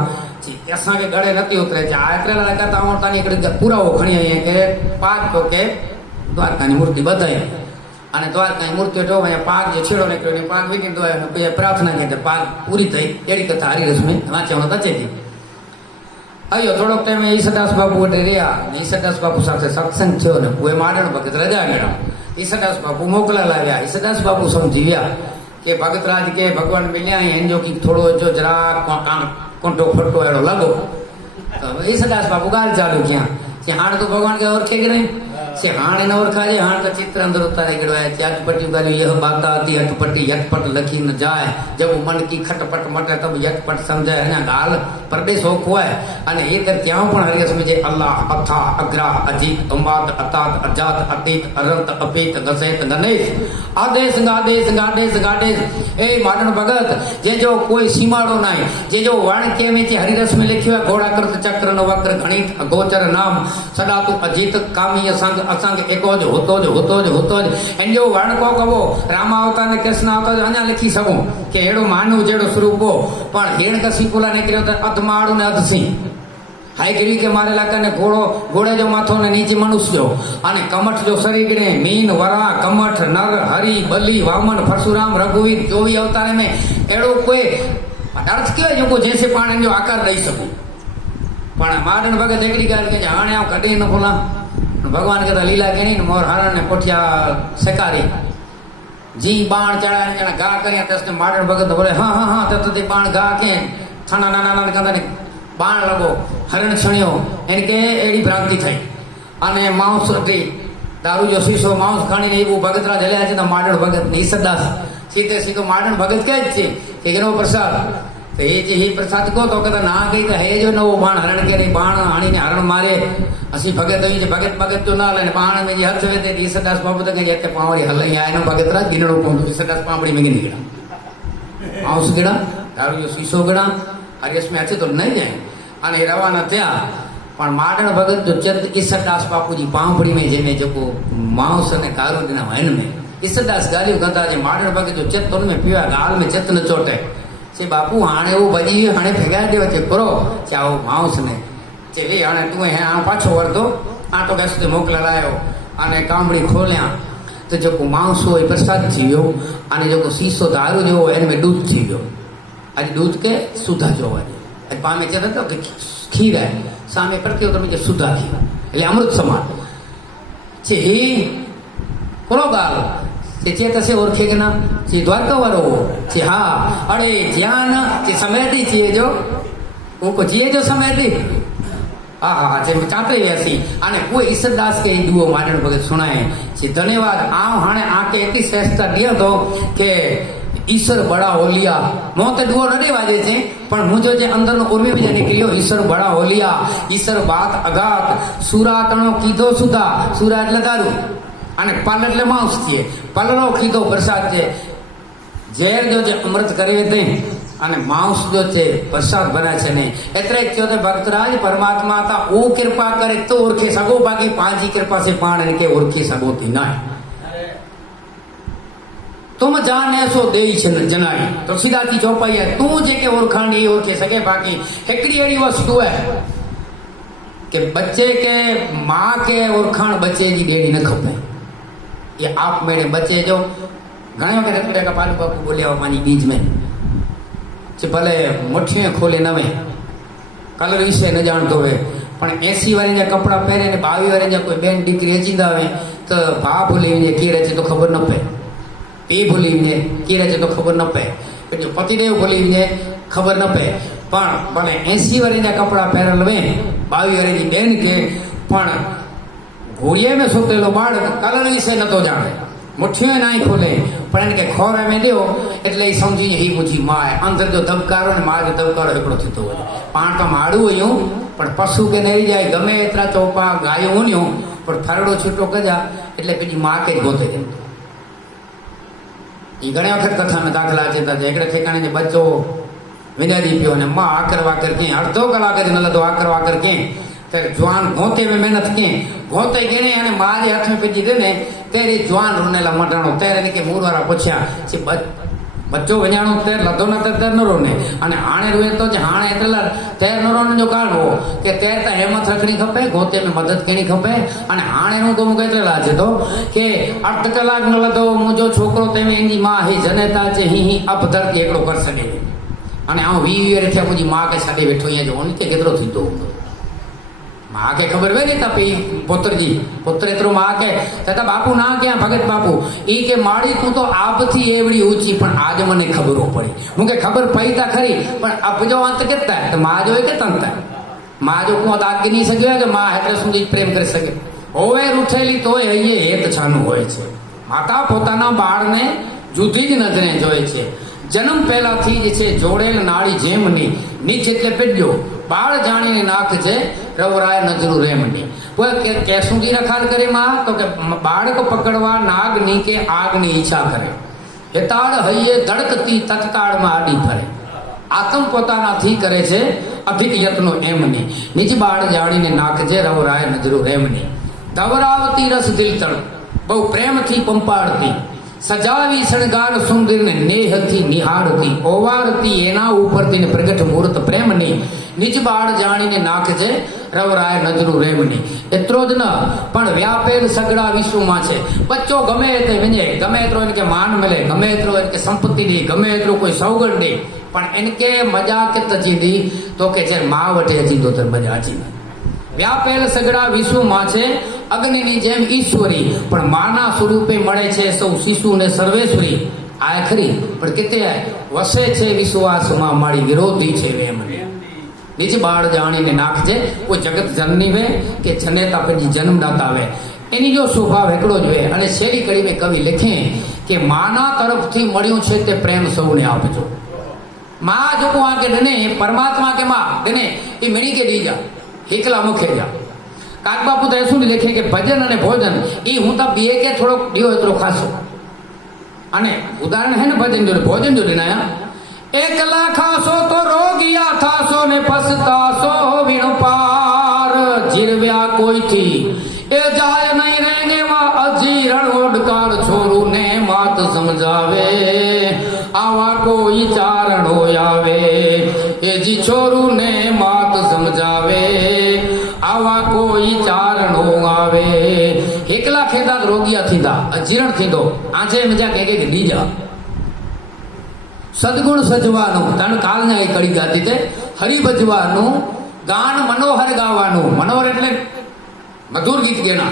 असा के गड़े नहीं उतरे आतरेला करता होता पूरा वो खणी आई के पाग तो के द्वारका की मूर्ति बताई અને દ્વારકા મૂર્તિઓ જો અહીંયા પાક જે છેડો નીકળ્યો ને પાક વીકી દો પછી પ્રાર્થના કરી પાક પૂરી થઈ એડી કથા હરિરસ में વાંચવાનો તચે थी। आयो थोड़ोक टाइम ईश्वरदास बापू वटे रहा ईश्वरदास बापू साथे सत्संग थयो ने कोई माडण भगत रजा गया ईश्वरदास बापू मोकला लाव्या ईश्वरदास बापू समझी गया कि भगतराज के भगवान मिल्या एन जो कि थोड़ो जो जरा कोंटो फटो एड़ो लगो तो ईश्वरदास बापू गाल चालू किया कि हाण तो भगवान के ओरखे के नहीं से हाण न ओरखा जे हाण का चित्र अंदर उतारे गयो है चटपटी गाली यह बात आती हटपटी यटपट लखी न जाए जब मन की खटपट मटे तब यटपट समझे है ना गाल परदेश हो खोए अने ये तर क्यों पण हरियस में जे अल्लाह अथा अग्रा अजीत उमाद अतात अजात अतीत अनंत अपीत गसेत गणेश आदेश गादेश गादेश गादेश ए माडण भगत जे जो कोई सीमाड़ो नहीं जे जो वर्ण के में जे हरिरस में लिखियो है घोड़ा कृत चक्र न वक्र गणित अगोचर नाम सदा तू अजीत कामी असंग असंग एको जो होतो एन जो वर्ण को कहो राम अवतार ने कृष्ण अवतार अञा लिखी सकूं कि एड़ो मानव जेड़ो स्वरूप हो पण हेण कसी पुला निकलो तो अधमाड़ू ने अधसी हाई गिरी के मारे लाका ने घोड़े जो माथो ने नीचे मनुष्य जो अने कमठ जो शरीर गिरे मीन वरा कमठ नर हरि बलि वामन परशुराम रघुवीर जो भी अवतार में एड़ो कोई अर्थ के जो जैसे पाण जो आकार दई सकूं पण माडण भगत एकड़ी गाल के हाणे आ कढी न बोला भगवान कहता लीला के नहीं मोर हरण ने पोठिया सकारी जी बाण चढ़ाया जना गा करिया तसने माडण भगत बोले हाँ हाँ हाँ तते बाण गा के थाना नाना नाना कहता ने बाण लगो हरण छणियो इनके एड़ी भ्रांति थई अने मांस अटी दारू जो शीशो मांस खानी ने वो भगतरा जल्या छे तो माडण भगत ने ईश्वरदास सीधे सीधो माडण भगत कहे छे कि गनो प्रसाद तो ये जी प्रसाद को तो कहता ना गई तो है जो न वो बाण हरण के नहीं बाण हाणी ने हरण मारे असी भगत हुई भगत भगत जो ना ले बाण में जी हथ वेते ईश्वरदास बाबू तो कहे पावड़ी हल आया नो भगतरा गिनड़ो पहुंचो ईश्वरदास पावड़ी में गिन गिड़ा मांस गिड़ा दारू जो शीशो गिड़ा हरियस में अच्छे तो नहीं जाए अने रवाना थया पण माडण भगत जो चत ईश्वरदास बापू जी पावड़ी में जेने जो मांस ने कारो दिना वहन में ईश्वरदास गालियो कहता जे माडण भगत जो चत उन में पीवा गाल में चत न चोटे से बापू हाणे वो बजी हाणे भेगा देव चे करो चाओ मांस ने चे वे हाणे तू है आ पाछो वरदो आटो गैस ते मोकला लायो अने कामड़ी खोल्या तो जो मांस हो प्रसाद थी गयो अने जो शीशो दारू जो एन में दूध थी गयो आज दूध के सुधा जो आज पामे चेता तो कि खीर है सामे प्रति उतर में सुधा थी એટલે અમૃત સમાન છે એ કોનો ગાલ चेत से ओरखे के ना चे द्वारका वालो चे हाँ अरे ज्ञान चे समेटी चे जो उनको जिए जो समेटी हाँ हाँ चे चाते वैसी आने कोई ईश्वरदास के दुओ माडण भगत सुनाए चे धन्यवाद आओ हाने आके इतनी श्रेष्ठता दिया तो के ईश्वर बड़ा होलिया मोते दुओ नडे वाजे छे पण मुझो जे अंदर नो उर्मी में निकलियो ईश्वर बड़ा होलिया ईश्वर बात अगात सूरा कणो कीधो सुधा सूरा એટલે દારૂ અને પલ એટલે માंस થયે પલનો કીધો પ્રસાદ છે ઝેર જો જે અમૃત કરી દે અને માંસ જો છે પ્રસાદ બને છે ને એટલે જ કહ્યો ભક્તરાજ પરમાત્મા તા ऊ कृपा करे तो ओळखी सघो बाकी पंहिंजी कृपा से पाण खे ओळखी सघो थी न तुम जाने सो देई जनाई तुलसीदास की चौपाई है तू जेके ओळखाण ई ओळखे सघे बाकी हिकिड़ी अहिड़ी वस्तु है कि बच्चे के माँ के ओळखाण बच्चे जी ॾेणी न खपे ये आप मेरे बच्चे जो घणे वक़्त का पालू बापू बोलिया पंहिंजी बीज में भले मुठियूं खोले न वे कलर विषय न ॼाणतो हुए पण 80 वारे जा कपड़ा पहिरे ने 22 वारे जा कोई बेन दीकरी अचींदा हुए त भाउ भूली वञे केरु अचे तो ख़बर न पए पीउ भूली वञे केरु अचे तो ख़बर न पए पंहिंजो पतिदेव भूली वञे ख़बर न पए पण भले 80 वारे जा कपड़ा पहिरियल हुए 22 वारे जी बेन खे पण घोड़ीअ में सुतेलो बाळक कलर विषय नथो ॼाणे मुठियूं न ई खोले पण हिनखे खोर में ॾियो એટલે ई सम्झी ही मुंहिंजी माउ आहे अंदर जो दबकारो ने माउ जो दबकारो हिकिड़ो थी थो वञे पाण त माण्हू आहियूं पण पशु खे न जाए गमे एतिरा चौपा गायूं हूंदियूं पर थरड़ो छुटो कजा એટલે पंहिंजी माउ खे गोते ॾे ई घणे वक़्त कथा में दाख़िला अचे था हिकिड़े ठिकाणे जो बच्चो विञाइजी पियो ने मां आकर वाकर कीअं अधो कलाक न लॻो आकर वाकर कीअं त जवान घोते में महिनत कीअं घोते कीअं हाणे माउ जे हथ में पइजी ॾिने तेरी जवान रुने ला मटाणो तेरे ने के मूर वारा पुछया ची बच्चो वञाणो तेर लधो न तेर न रोने अने हाणे रोए तो हाणे एतला तेर न रोने जो कारण हो के तेर त हिम्मत रखणी खपे गोते में मदद करणी खपे अने हाणे नु तो मूंखे एतले लाजे तो के अध कलाक न लधो मुंहिंजो छोकरो ते में इंजी मां ही जनता चे ही अब धरती एकड़ो कर सके अने आऊं 20 वर थिया मुंहिंजी मां खे छॾे वेठो ईअं जो उन ते केतिरो थींदो हूंदो मां खे ख़बर वे नी त पई पुत्र जी पुत्र एतिरो मां खे त बापू ना क्या भगत बापू ई के माड़ी तू तो आप थी एवड़ी ऊंची पण आज मने खबरो पड़ी मूंखे ख़बर पई त खरी पण अब जो अंत कितना है तो मां जो एक तंत है मां जो को दाग नहीं सके जो मां हेतरे सुधी प्रेम कर सके होवे रूठेली तोय हइये हेत छानु होय छे माता पोताना बाळने जुदी ज नजरे जोए छे जन्म पहला थी जे छे जोड़ेल नाड़ी जेमनी नीच એટલે પેડ્યો બાળ જાણીને નાખ છે રવરાય નજરું રેમની કેસું જી રખાલ करे मां तो के बाळ को पकड़वा नाग नी के आग नी ઈચ્છા करे હેતાળ હૈયે ધડકતી તત્તાળ માં આડી ફરે આત્મ પોતાના થી કરે છે અધિક યત્નો એમની નીચ બાળ જાણીને નાખ છે રવરાય નજરું રેમની ધવરાવતી રસ દિલ તળ બહુ પ્રેમ થી પંપાડતી सजावी शणगार सुंदर ने नेह थी निहारती ओवारती एना ऊपर थी प्रगट मूर्त प्रेम नी निज बाड़ जानी ने नाख जे रवराय नजरू रेमनी एतरो ज न पण व्यापेर सगड़ा विश्व मां छे बच्चो गमे ते वने गमे एतरो इनके मान मिले गमे एतरो इनके संपत्ति दी गमे एतरो कोई सौगंध दे पण इनके मजा कित अची तो के जे मां वटे अची तो मजा अची व्यापेर सगड़ा विश्व मां छे अग्नि जेम ईश्वरी पण माना स्वरूपे मळे छे सौ शिशु ने सर्वेश्वरी आय खरी पण किते है वसे छे विश्वास मां माड़ी विरोधी छे वेम निज बाळ जाणी ने नाखजे कोई जगत जननी वे के जनेता पंहिंजी जन्मदाता वे एनी जो स्वभाव एकड़ो ज वे अने शेरी कड़ी में कवि लिखे के माना तरफ थी मळ्यो छे ते प्रेम सौने आपजो मां जो को आके दने परमात्मा के मां दने ई मिणी के दी जा एकला मुखे जा काक बापू तो ऐसू लिखे के भजन अने भोजन ई हूँ तो बीए के थोड़ो दियो एतरो खासो अने उदाहरण है ना भजन जो भोजन जो दिनाया एकला खासो तो रोगिया थासो ने पछतासो विण पार जिरव्या कोई थी ए जाय नहीं रहेंगे वा अजीरण ओडकार छोरू ने मात समझावे आवा कोई चारण हो आवे ए जी छोरू ने मात समझावे आवा कोई चारण हो आवे एकला खेदा रोगिया थींदा अजीर्ण थींदो आजे मजा के लीजा सदगुण सजवानो तण काल ने कड़ी गाती ते हरि भजवानो गान मनोहर गावानो मनोहर એટલે मधुर गीत गेना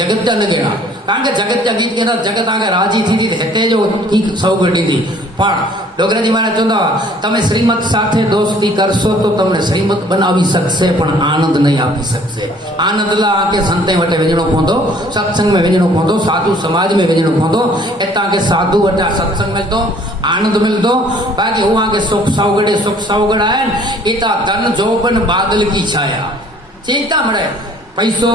जगत जा न गेना कारण के जगत जा गीत गेना जगत आगे राजी थी हेते जो की सौगंधी थी पण डोगराजी महाराज चंदा तमे श्रीमत साथे दोस्ती करशो तो तमने श्रीमत बनावी सकशे पण आनंद नहीं आपी सकशे आनंद ला आके संते वटे वेजणो पोंदो सत्संग में वेजणो पोंदो साधु समाज में वेजणो पोंदो एता के साधु वटे सत्संग मिलतो आनंद मिलतो बाकी हुआ के सुख सौगड़ आए इता धन जोबन बादल की छाया चिंता मळे पैसो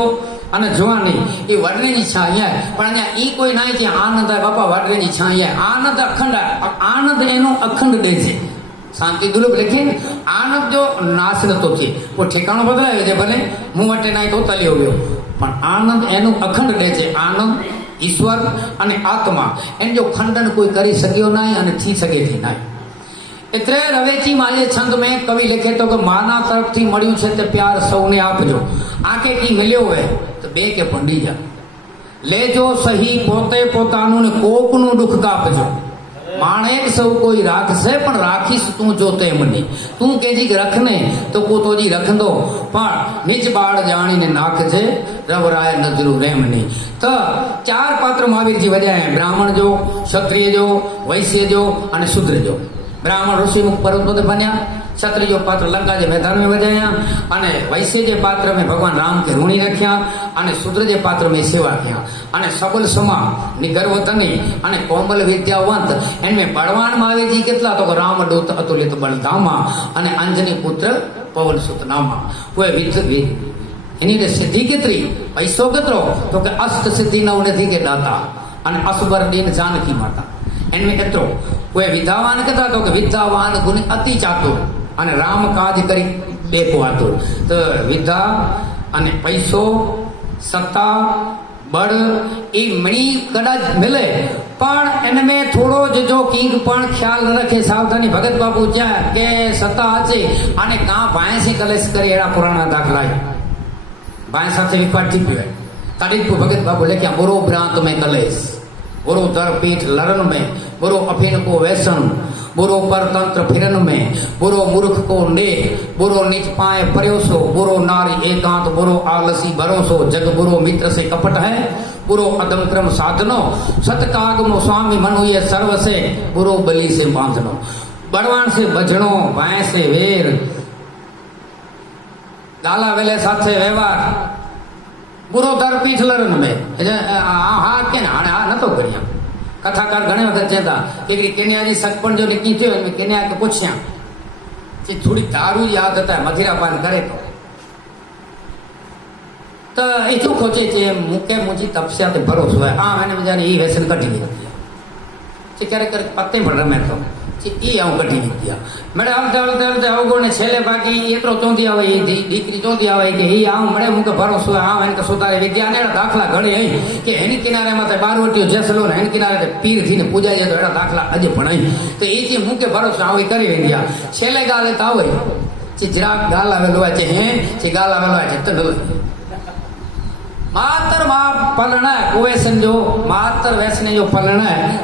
અને જોવાની એ વડરેની છાયા પણ અહીંયા ઈ કોઈ નહીં કે આનંદ બાપા વડરેની છાયા આનંદ અખંડ આનંદ એનો અખંડ દે છે शांति दुर्लभ लिखे आनंद जो नाश नतो थिए वो ठिकाणो बदलायो छे भले मुं वटे नाय तो तलियो गयो पण आनंद एनु अखंड रहे छे आनंद ईश्वर अने आत्मा एन जो खंडन कोई करी सक्यो नहीं अने थी सके थी नहीं एतरे रवेची माले छंद में कवि लिखे तो कि माना तरफ थी मळ्યું છે તે प्यार सौने आपजो आके की मिल्यो है तो बे के पंडी जा लेजो सही पोते पोतानु ने कोकनु दुख कापजो माणेक सौ कोई राखसे पण राखीस तू जोते मनी तू केजी रखने तो को तो जी रखंदो पण निज बाळ जाणी ने नाखजे रवराय नजरू रेमनी तो चार पात्र महावीर जी वजाया ब्राह्मण जो क्षत्रिय जो वैश्य जो अने शूद्र जो ब्राह्मण ऋषि मुख पर्वत बन्या क्षत्रिय जो पात्र लंका के मैदान में वजाया अने वैश्य के पात्र में भगवान राम के ऋणी रख्या अने शूद्र के पात्र में सेवा किया अने सबल समा निगर्वतनी अने कोमल विद्यावंत इनमें बलवान महावीर जी केटला तो राम दूत अतुलित बलधामा अने अंजनी पुत्र पवन सुत नामा वे विध इन्हीं ने सिद्धि केतरी पैसो केतरो तो के अष्ट सिद्धि नव निधि के दाता अने असबर दीन जानकी माता इनमें एतरो वे विद्यावान केता तो के विद्यावान गुण अति चातुर अने राम काज करी बेको आतुर तो विद्या अने पैसो सत्ता बड़ ई मणी कदाच मिले पण इनमें थोड़ो जो कीग पण ख्याल न रखे सावधानी भगत बाबू क्या के सत्ता अचे अने का भाई से कलेश करे एड़ा पुराना दाखला भाई साथे विपाट थी पियो तड़ी को भगत बाबू लेख्या बुरो भ्रांत में कलेश बुरो दर पीठ लड़न में बुरो अफीन को व्यसन बुरो परतंत्र फिरन में बुरो मूर्ख को नेह बुरो निज पाए पर्योसो बुरो नारी एकांत बुरो आलसी भरोसो जग बुरो मित्र से कपट है बुरो अदम क्रम साधनो सतकागमो स्वामी मनु ये सर्व से बुरो बलि से बांधनो बड़वान से बजणो भाई से वेर गाला वेले साथे व्यवहार बुरो दर पीठ लड़न में हा के ना हा नतो करिया कथाकार घणे वक्त चेता कि केन्या जी सचपण जो निकली थी केन्या के पूछया कि थोड़ी दारू याद आता है मदिरा पान करे तो ये क्यों खोचे चे मुके मुझी तपस्या ते भरोसो है आ मैंने बेचारी ये व्यसन कटी दी चे करे कर पत्ते पड़ रहा मैं तो चे ये आऊं कटी दी दिया मैंने हलते अवगो ने छेले बाकी एतरो चोंदी आवे ये दीकरी चोंदी आवे कि ये आऊं मरे मुके भरोसो है आ इनके सुधारे विज्ञान एड़ा दाखला घणे है कि हेनी किनारे माथे बारवटियो जेसलो ने हेनी किनारे ते पीर थी ने पूजा जे तो एड़ा दाखला अज भणाई तो ये जे मुके भरोसो आवे करी वेंदिया छेले गाले तो आवे चे जरा गाल आवेलो है चे हैं चे गाल आवेलो है तो मातर मां पलण कुवेसन जो मातर वैसने जो पलण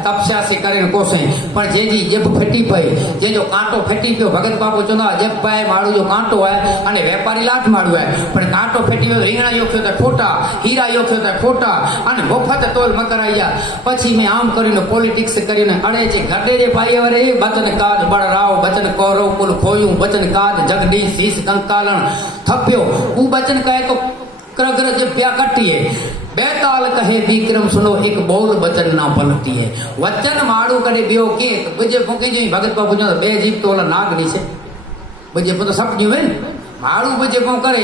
तपस्या से करे कोसे पर जे जी जब फटी पई जे जो कांटो फटी पियो भगत बाबू चंदा जब पाए माड़ू जो कांटो है अने वेपारी लाठ माड़ू है पर कांटो फटी पियो રીંગણા યોખ્યો તો ખોટા હીરા યોખ્યો તો ખોટા અને મફત તોલ મકરાયા પછી મેં આમ કરીને પોલિટિક્સ કરીને અડે છે ઘડે જે ભાઈ વરે બચન કાજ બળરાવ બચન કૌરવ કુલ ખોયું બચન કાજ જગદીશ શીશ કંકાલણ થપ્યો હું બચન કહે તો करगर जब प्या कटी है बेताल कहे विक्रम सुनो एक बोल बचन ना पलटी है वचन माड़ू करे बियो के बुझे फूके जो भगत बाबू जो बे जीप तो वाला नागनी से बुझे तो सब जीवे माड़ू बुझे को करे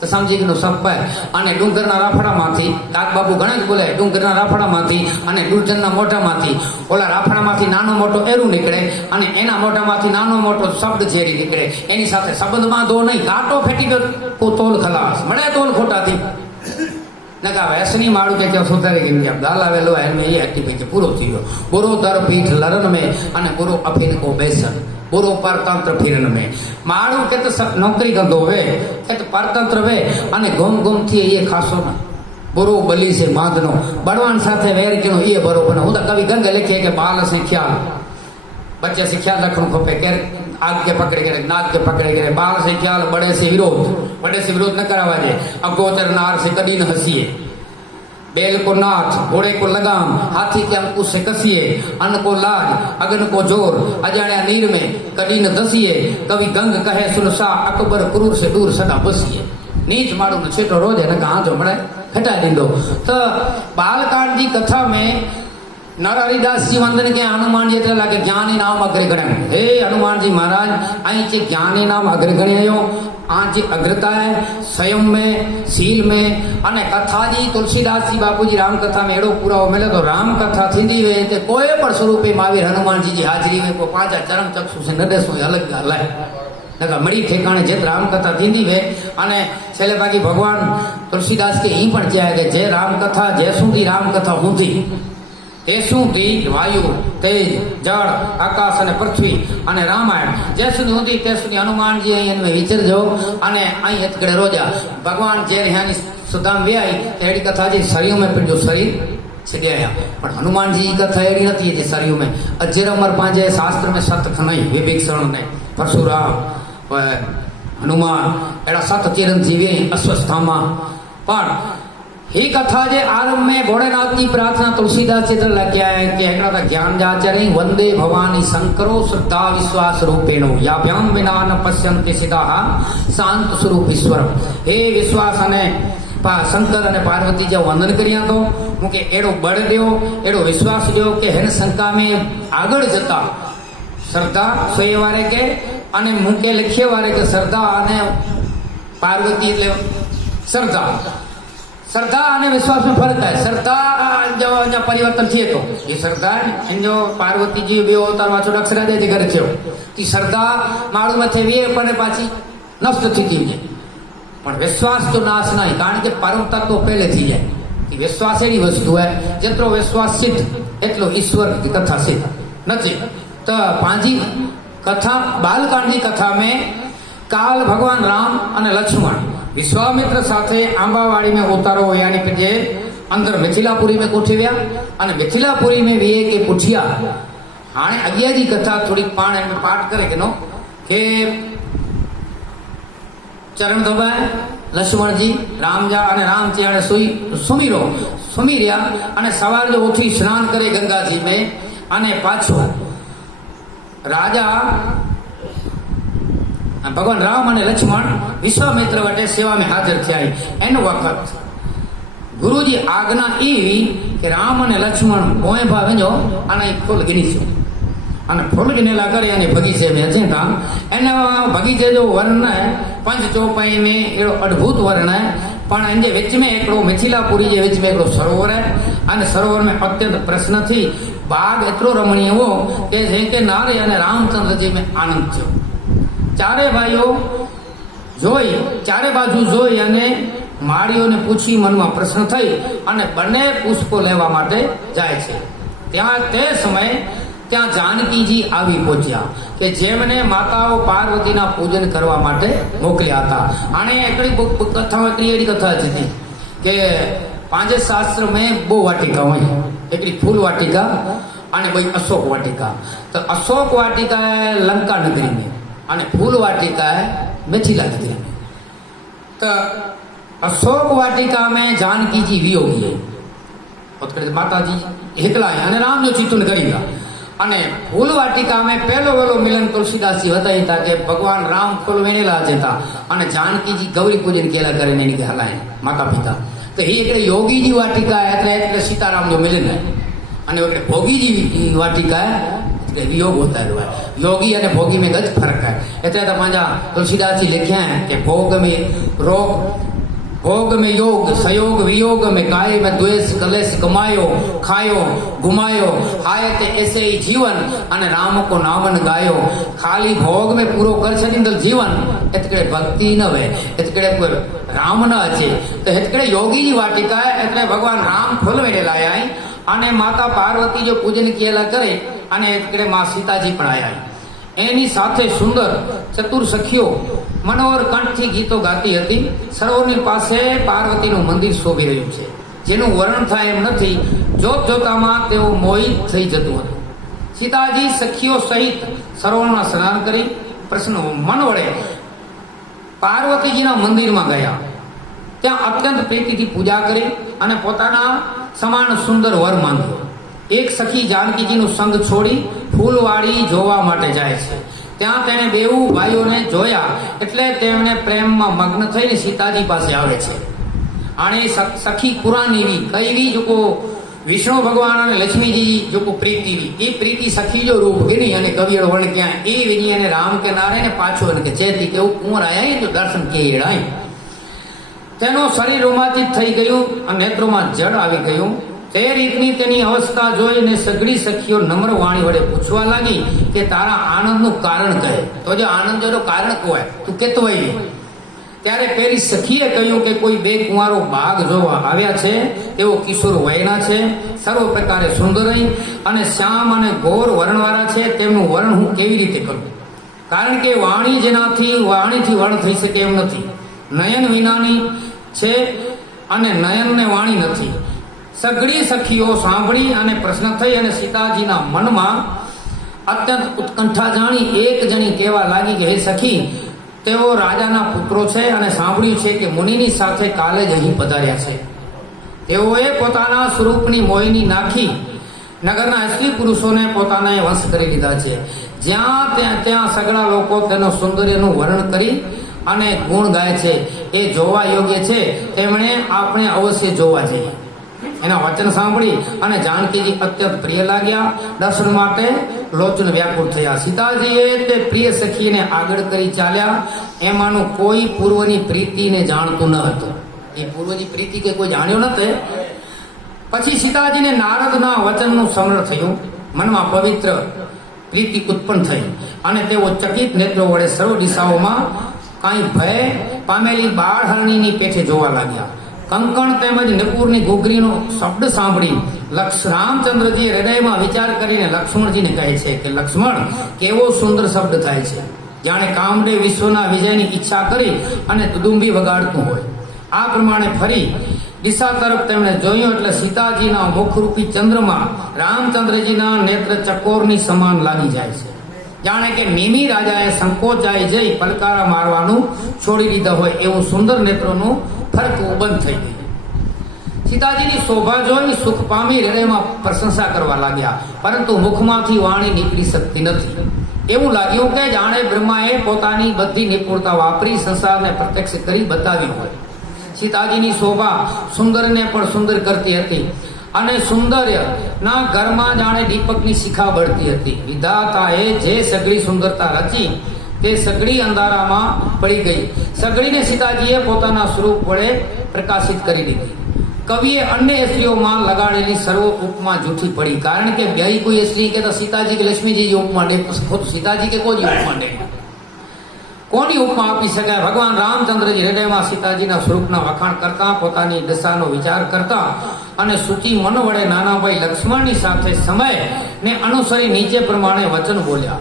तो समझी के सब है अने डूंगरना राफड़ामांथी काक बाबू घणे ज बोले डूंगरना राफड़ामांथी अने दुर्जनना मोढामांथी ओला राफड़ामांथी नानो मोटो एरू निकळे अने एना मोढामांथी नानो मोटो शब्द झेरी निकळे एनी साथे संबंध बांधो नहीं कांटो फेटी गयो को तोल खलास मणे तोल खोटा थी नका वैसनी माड़ू के क्या सुधारे गई अब गाल आवेलो है में ये हट्टी पे पूरो थी गयो बुरो दर पीठ लड़न में अने बुरो अफीन को बेसन बुरो परतंत्र फिरन में माड़ू के तो नौकरी कंदो वे के तो परतंत्र वे अने गुम गुम थी ये खासो ना बुरो बलि से बांधनो बड़वान साथे वेर किनो ये बरोबर हूं तो कवि गंग लिखे के बाल से ख्याल बच्चे से ख्याल रखनो खपे के आग के पकड़े करे नाग के पकड़े करे बाल से ख्याल बड़े से विरोध न करावा जे अगोचर नार से कदी न हसीए बेल को नाथ घोड़े को लगाम हाथी के अंकुश से कसिए अन्न को लाज अगन को जोर अजाण्या नीर में कदी न दसिए कवि गंग कहे सुनसा अकबर क्रूर से दूर सदा बसिए नीच माड़ू न छेटो रोज न कहा जो मड़े खटा दींदो तो बालकांड की कथा में नर हरिदास जी वंदन के हनुमान जी ते लागे ज्ञानी नाम अग्रगण्य हे हनुमान जी महाराज आई चे ज्ञानी नाम अग्रगण्य आज जी अग्रता है संयम में, सील में, अने कथा जी तुलसीदास जी बापू जी राम कथा में एड़ो पूरा मिले तो राम कथा थींदी वे ते कोई पण स्वरूपे महावीर हनुमान जी जी हाजरी में को पांचा चरण चक्षु से न देसो अलग गाल है नका मड़ी ठेकाणे जे राम कथा थींदी वे अने छेले बाकी भगवान तुलसीदास के ई पण कहे कि जे राम कथा जेसुधी राम कथा हुंदी तेसुधी वायु तेज जल आकाश अने पृथ्वी अने रामायण जेसुधी हुंदी तेसुधी हनुमान जी अहीं में विचरजो अने अहीं एतकड़े रोजा भगवान जे रिहानी सुदाम वे आई एड़ी कथा जी सरियों में पिंजो शरीर छड्या पण हनुमान जी की कथा एड़ी नथी जे सरियों में अजर अमर पांजे शास्त्र में सत खनाई विभीषण ने परशुराम हनुमान एड़ा सत चिरंजीवी अश्वस्थामा पण ही कथा जे आरंभ में भोलेनाथ की प्रार्थना तुलसीदास चित्र लग्या है कि एकड़ा ज्ञान जाचरी वंदे भवानी शंकरो श्रद्धा विश्वास रूपेणो याभ्याम विना न पश्यन्ति सिद्धाः शांत स्वरूप ईश्वर हे विश्वास अने शंकर अने पार्वती जो वंदन करिया तो मुके एड़ो बळ दियो एड़ो विश्वास दियो कि हेन शंका में आगळ जता श्रद्धा सोए वारे के अने मुके लिखे वारे के श्रद्धा अने पार्वती એટલે श्रद्धा श्रद्धा और विश्वास में फर्क है। श्रद्धा जो परिवर्तन थे तो ये श्रद्धा इन जो पार्वती जी बे अवतार वाचो अक्षराजा जे घर थयो ती श्रद्धा मारू मथे वे पण पाછી नष्ट थी थी पण विश्वास तो नाश नहीं कारण के परम तत्व पहले थी जाए कि विश्वास एड़ी वस्तु है जेतरो विश्वास सिद्ध एटलो ईश्वर की कथा सिद्ध नहीं तो पांजी कथा बालकांड की कथा में काल भगवान राम अने लक्ष्मण विश्वामित्र साथे आंबावाड़ी में उतारो यानी कि जे अंदर मिथिलापुरी में कोठी व्या अने मिथिलापुरी में वीए के पुछिया हाणे अगिया जी कथा थोड़ी पाण में पाठ करे के नो के चरण दबाए लक्ष्मण जी राम जा अने राम जी अने सुमीरो सुमीरिया अने सवार जो उठी स्नान करे गंगा जी में अने पाछो राजा भगवान राम और लक्ष्मण विश्वामित्र वटे सेवा में हाजिर थे एन वक्त गुरुजी आज्ञा एवी कि राम और लक्ष्मण पोए भावेजो अने फूल गिनी छो अने फूल गिनेला करे अने बगीचे में अचे था एन बगीचे जो वर्ण है पंच चौपाई में एड़ो अद्भुत वर्ण है पण इन विच में एकड़ो मिथिलापुरी जे विच में एकड़ो सरोवर है अने सरोवर में अत्यंत प्रश्न थी बाग एतरो रमणीय हो कि जेके नारे अने रामचंद्र जी में आनंद थयो चारे भाईओ जोई चारे बाजू जोई अने माळीओने पूछी मन में प्रश्न थई अने बने पुष्पो लेवा माटे जाय छे त्यां ते समय त्यां जानकी जी आवी पहोंच्या के जेमने माताओ पार्वती ना पूजन करवा माटे मोकल्या हता आने एकड़ी कथा एड़ी कथा थी के पांचे शास्त्र में बो वाटिका होय एकड़ी फूल वाटिका अने बई अशोक वाटिका तो अशोक वाटिका है लंका नगरी में अने फूल वाटिका है मिथिला नगरी में तो अशोक वाटिका में जानकी जी वियोगी है माता जी एकला है अने राम जो चिंतन करेगा अने फूल वाटिका में पहलो वेलो मिलन तुलसीदास जी बताई था कि भगवान राम फूल वेणेला जता अने जानकी जी गौरी पूजन केला करे ने के हलाए माता पिता तो ही एक योगी जी वाटिका है એટલે सीताराम जो मिलन है अने એટલે भोगी जी वाटिका है वियोग होता है योगी और भोगी में गज फर्क है इतने तो मांझा तुलसीदास जी लिखे हैं कि भोग में रोग भोग में योग सयोग वियोग में काय में द्वेष कलेश कमायो खायो घुमायो हाय ते ऐसे ही जीवन अने राम को नामन गायो खाली भोग में पूरो कर छींदल जीवन एतकड़े भक्ति न वे एतकड़े राम न अचे तो एतकड़े योगी जी वाटिका है एतकड़े भगवान राम फूल वेड़े लाया है अने माता पार्वती जो पूजन किया करे अने एतकड़े मां सीताजी पण आया एनी साथे सुंदर चतुर सखीओ मनोहर कंठथी गीतो गाती हती सरोवरनी पासे पार्वतीनुं मंदिर शोभी रह्युं छे जेनुं वर्णन थाय एम नथी जोत जोतामां तेओ मोहित थई जतुं हतुं सीताजी सखीओ सहित सरोवरमां स्नान करी प्रसन्न मन वडे पार्वतीजीना मंदिरमां गया त्यां अत्यंत प्रीतिथी पूजा करी अने पोताना समान सुंदर वर मांग्यो एक सखी जानकी जी संग छोड़ी फूलवाड़ी जोवा माटे जाए छे त्यां तेणे बेऊ भाईओने जोया एटले तेमणे प्रेममां मग्न थईने सीताजी पासे आवे छे आणे सखी पुरानी कईवी जो विष्णु भगवान અને લક્ષ્મીજી જો કો પ્રીતિ એ પ્રીતિ સખી જો રૂપ ગીની અને કવિયર વણ ક્યાં એ વિની અને રામ કે નારે ને પાછો અને કે ચેતી કેવું કુંવર આયા તો દર્શન કે એડાય તેનો શરીર રોમાંચિત થઈ ગયું અને નેત્રોમાં જળ આવી ગયું તે રીતની તેની અવસ્થા જોઈને સગડી સખીઓ નમ્ર વાણી વડે પૂછવા લાગી કે તારા આનંદનું કારણ કહે તો જો આનંદ જો કારણ કોય તું કેતવાય ત્યારે પેલી સખીએ કહ્યું કે કોઈ બે કુંવારો બાગ જોવા આવ્યા છે તેઓ કિશોર વયના છે સર્વ પ્રકારે સુંદર અને શ્યામ અને ગોર વર્ણવાળા છે તેમનું વર્ણ હું કેવી રીતે કરું કારણ કે વાણીથી વર્ણ થઈ શકે એમ નથી નયન વિનાની છે અને નયનને વાણી નથી સઘળી સખીઓ સાંભળી અને પ્રશ્ન થઈ અને સીતાજીના મનમાં અત્યંત ઉત્કંઠા જાણી એક જણી કહેવા લાગી કે હે સખી તેઓ રાજાના પુત્રો છે અને સાંભળ્યું છે કે મુનિની સાથે કાલે જ અહીં પધાર્યા છે તેઓએ પોતાના સ્વરૂપની મોહિની નાખી નગરના અસલી પુરુષોને પોતાના વંશ કરી લીધા છે ત્યાં સગળા લોકો તેનું સૌંદર્યનું વર્ણન કરી અને ગુણ ગાય છે એ જોવા યોગ્ય છે તેમણે આપણે અવશ્ય જોવા જઈએ એના વચન સાંભળી અને જાનકીજી અત્યંત પ્રિય લાગ્યા દર્શન માટે લોચન વ્યાકુળ થયા સીતાજીએ તે પ્રિય સખીને આગળ કરી ચાલ્યા એમાંનું કોઈ પૂર્વની પ્રીતિને જાણતું ન હતું એ પૂર્વની પ્રીતિ કે કોઈ જાણ્યો નથી પછી સીતાજીને નારદના વચનનું સ્મરણ થયું મનમાં પવિત્ર પ્રીતિ ઉત્પન્ન થઈ અને તેઓ ચકિત નેત્રો વડે સર્વ દિશાઓમાં કાંઈ ભય પામેલી બાળ હરણીની પેઠે જોવા લાગ્યા કંકણ તેમજ નકુરની ઘૂઘરીનો શબ્દ સાંભળી રામચંદ્રજી હૃદયમાં વિચાર કરીને લક્ષ્મણજીને કહે છે કે લક્ષ્મણ કેવો સુંદર શબ્દ થાય છે જાણે કામદેવ વિશ્વના વિજયની ઈચ્છા કરી અને દુદુંબી વગાડતું હોય આ પ્રમાણે ફરી દિશા તરફ તેમણે જોયું એટલે સીતાજીના મુખરૂપી ચંદ્રમાં રામચંદ્રજીના નેત્ર ચકોરની સમાન લાગી જાય છે જાણે કે નિમી રાજાએ સંકોચાઈ જઈ પલકારા મારવાનું છોડી દીધા હોય એવું સુંદર નેત્રોનું ફરકવું બંધ થઈ ગયું સીતાજીની શોભા જોઈ સુખ પામી હૃદયમાં પ્રશંસા કરવા લાગ્યા પરંતુ મુખમાંથી વાણી નીકળી શકતી નથી એવું લાગ્યું કે જાણે બ્રહ્માએ પોતાની બધી નિપુણતા વાપરી સંસારને પ્રત્યક્ષ કરી બતાવ્યું હોય સીતાજીની શોભા સુંદરને પણ સુંદર કરતી હતી અને સૌંદર્ય ના ઘરમાં જાણે દીપકની શિખા બળતી હતી વિધાતાએ જે સઘળી સુંદરતા રચી તે સઘળી અંધારામાં પડી ગઈ સઘળીને સીતાજીએ પોતાના સ્વરૂપ વડે પ્રકાશિત કરી દીધી કવિએ અન્ય સ્ત્રીઓમાં લગાડેલી સર્વ ઉપમા જૂઠી પડી કારણ કે બે કોઈ સ્ત્રી કે તો સીતાજી કે લક્ષ્મીજી ઉપમા દે સીતાજી કે કોઈ ઉપમા દે કોની ઉપમા આપી શકાય ભગવાન રામચંદ્રજી હૃદયમાં સીતાજીના સ્વરૂપના વખાણ કરતા પોતાની દશાનો વિચાર કરતા અને સૂચિ મન વડે નાનાભાઈ લક્ષ્મણની સાથે સમય ને અનુસરી નીચે પ્રમાણે વચન બોલ્યા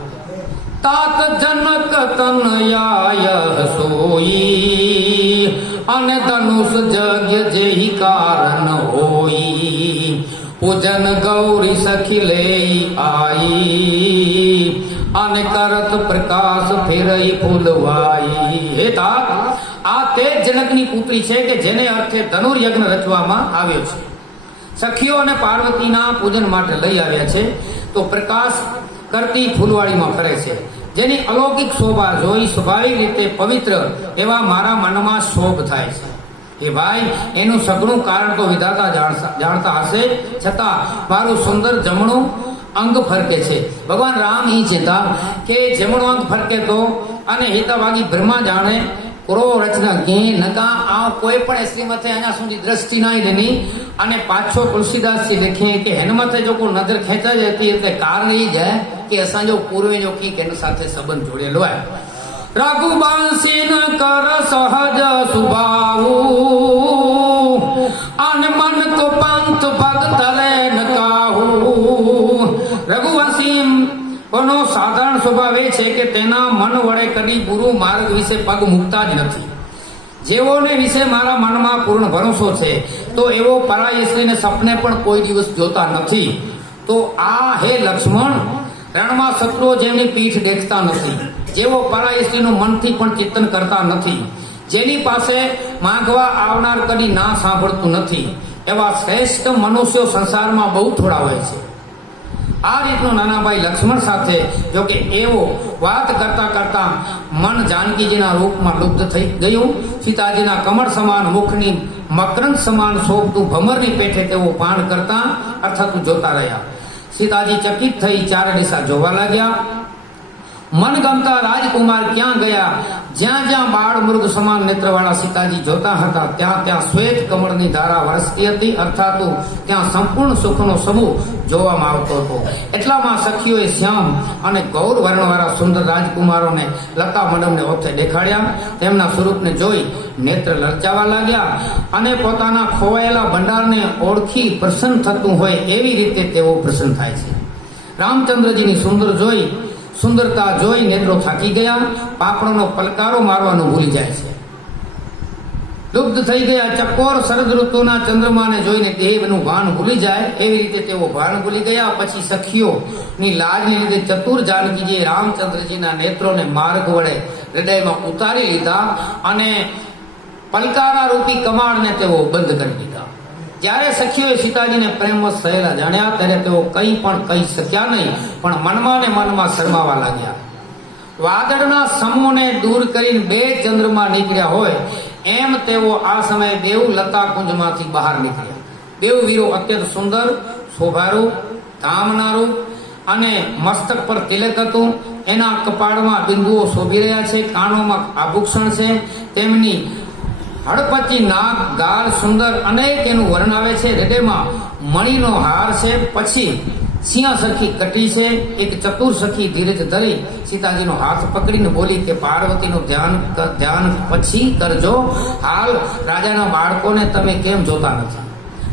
તાત જનક તનયાય સોઈ અને ધનુષ જગ્ય જેહી કારણ હોઈ પૂજન ગૌરી સખી લઈ આઈ અને કરત પ્રકાશ ફેરઈ ફૂલવાઈ હે તાત આ તે જનકની પુત્રી છે કે જેને અર્થે ધનુર્યજ્ઞ રચવામાં આવ્યો છે સખીઓ અને પાર્વતીના પૂજન માટે લઈ આવ્યા છે તો પ્રકાશ કરતી ફૂલવાડીમાં ફરે છે જેની અલૌકિક શોભા જોઈ સ્વાભાવિક રીતે પવિત્ર એવા મારા મનમાં શોભ થાય છે એ ભાઈ એનું સઘળું કારણ તો વિધાતા જાણતા હશે છતાં મારું સુંદર જમણું અંગ ફરકે છે ભગવાન રામ ઈ ચેતા કે જમણું અંગ ફરકે તો અને હિતાભાગી બ્રહ્મા જાણે પૂરો રચના કે નકા આ કોઈ પણ શ્રીમતે આના સુધી દ્રષ્ટિ નહીં દેની અને પાછો તુલસીદાસજી લખે કે હેનમતે જો કોઈ નજર ખેંચાઈ જતી એટલે કારણ એ જાય કે અસાંજો પૂર્વજો કી કે સાથે સંબંધ જોડેલો હોય રઘુવંશી ન કર સહજ સુભાવું અને મન કો પંથ ભગત લે ન કાહુ રઘુવંશી નો સાધારણ સ્વભાવ એ છે કે તેના મન વડે કદી ગુરુ માર્ગ વિશે પગ મૂકતા જ નથી જેઓને વિશે મારા મનમાં પૂર્ણ ભરોસો છે તો એવો પરાય સ્ત્રીને સપને પણ કોઈ દિવસ જોતા નથી તો આ હે લક્ષ્મણ રણમાં શત્રુઓ જેમની પીઠ દેખતા નથી જેઓ પરાય સ્ત્રીનું મનથી પણ ચિંતન કરતા નથી જેની પાસે માંગવા આવનાર કદી ના સાંભળતું નથી એવા શ્રેષ્ઠ મનુષ્યો સંસારમાં બહુ થોડા હોય છે આ રીતનો નાના ભાઈ લક્ષ્મણ સાથે જો કે એવો વાત કરતા કરતા મન જાનકીજીના રૂપમાં લુપ્ત થઈ ગયું. સીતાજીના કમળ સમાન મુખની મકરંદ સમાન શોભતું ભમરની પેઠે તેઓ પાન કરતા અર્થાત જોતા રહ્યા. સીતાજી ચકિત થઈ ચારે દિશા જોવા લાગ્યા. મનગમતા રાજકુમાર ક્યાં ગયા? જ્યાં જ્યાં બાળ મૃગ સમાન નેત્રવાળા સીતાજી જોતા હતા ત્યાં ત્યાં શ્વેત કમળની ધારા વરસતી હતી, અર્થાત ત્યાં સંપૂર્ણ સુખનો સમૂહ જોવામાં આવતો હતો. એટલામાં સખીઓએ શ્યામ અને ગૌર વર્ણવાળા સુંદર રાજકુમારોને લતા મંડપને ઓથે દેખાડ્યા. તેમના સ્વરૂપને જોઈ નેત્ર લલચાવા લાગ્યા અને પોતાના ખોવાયેલા ભંડારને ઓળખી પ્રસન્ન થતું હોય એવી રીતે તેઓ પ્રસન્ન થાય છે. રામચંદ્રજીની સુંદરતા જોઈ નેત્રો થાકી ગયા. પાપણોનો પલકારો મારવાનું ભૂલી જાય છે. લુપ્ત થઈ ગયા. ચકોર શરદ ઋતુના ચંદ્રમાને જોઈને દેવનું ભાન ભૂલી જાય એવી રીતે તેઓ ભાન ભૂલી ગયા. પછી સખીઓની લાજને લીધે ચતુર જાનકીજીએ રામચંદ્રજીના નેત્રોને માર્ગ વડે હૃદયમાં ઉતારી લીધા અને પલકારા રૂપી કમાણને તેઓ બંધ કરી દીધા. જ્યારે સખીઓએ સીતાજીને પ્રેમવશ થયેલા જાણ્યા ત્યારે તેઓ કંઈ પણ કહી શક્યા નહીં, પણ મનમાં ને મનમાં શરમાવા લાગ્યા. વાદળના સમૂહને દૂર કરીને બે ચંદ્રમાં નીકળ્યા હોય એમ તેઓ આ સમયે બેઉ લતા કુંજમાંથી બહાર નીકળ્યા. બેઉ વીરો અત્યંત સુંદર, શોભારૂપ, ધામનારૂપ અને મસ્તક પર તિલક હતું. એના કપાળમાં બિંદુઓ શોભી રહ્યા છે, કાનોમાં આભૂષણ છે, તેમની હડપચી નાક, ગાલ સુંદર અનેક એનું વર્ણ આવે છે. હૃદયમાં મણીનો હાર છે. પછી સિંહ સખી કટી છે. એક ચતુર સખી ધીરજ ધરી સીતાજીનો હાથ પકડીને બોલી કે પાર્વતીનું ધ્યાન પછી કરજો. હાલ રાજાના બાળકોને તમે કેમ જોતા નથી?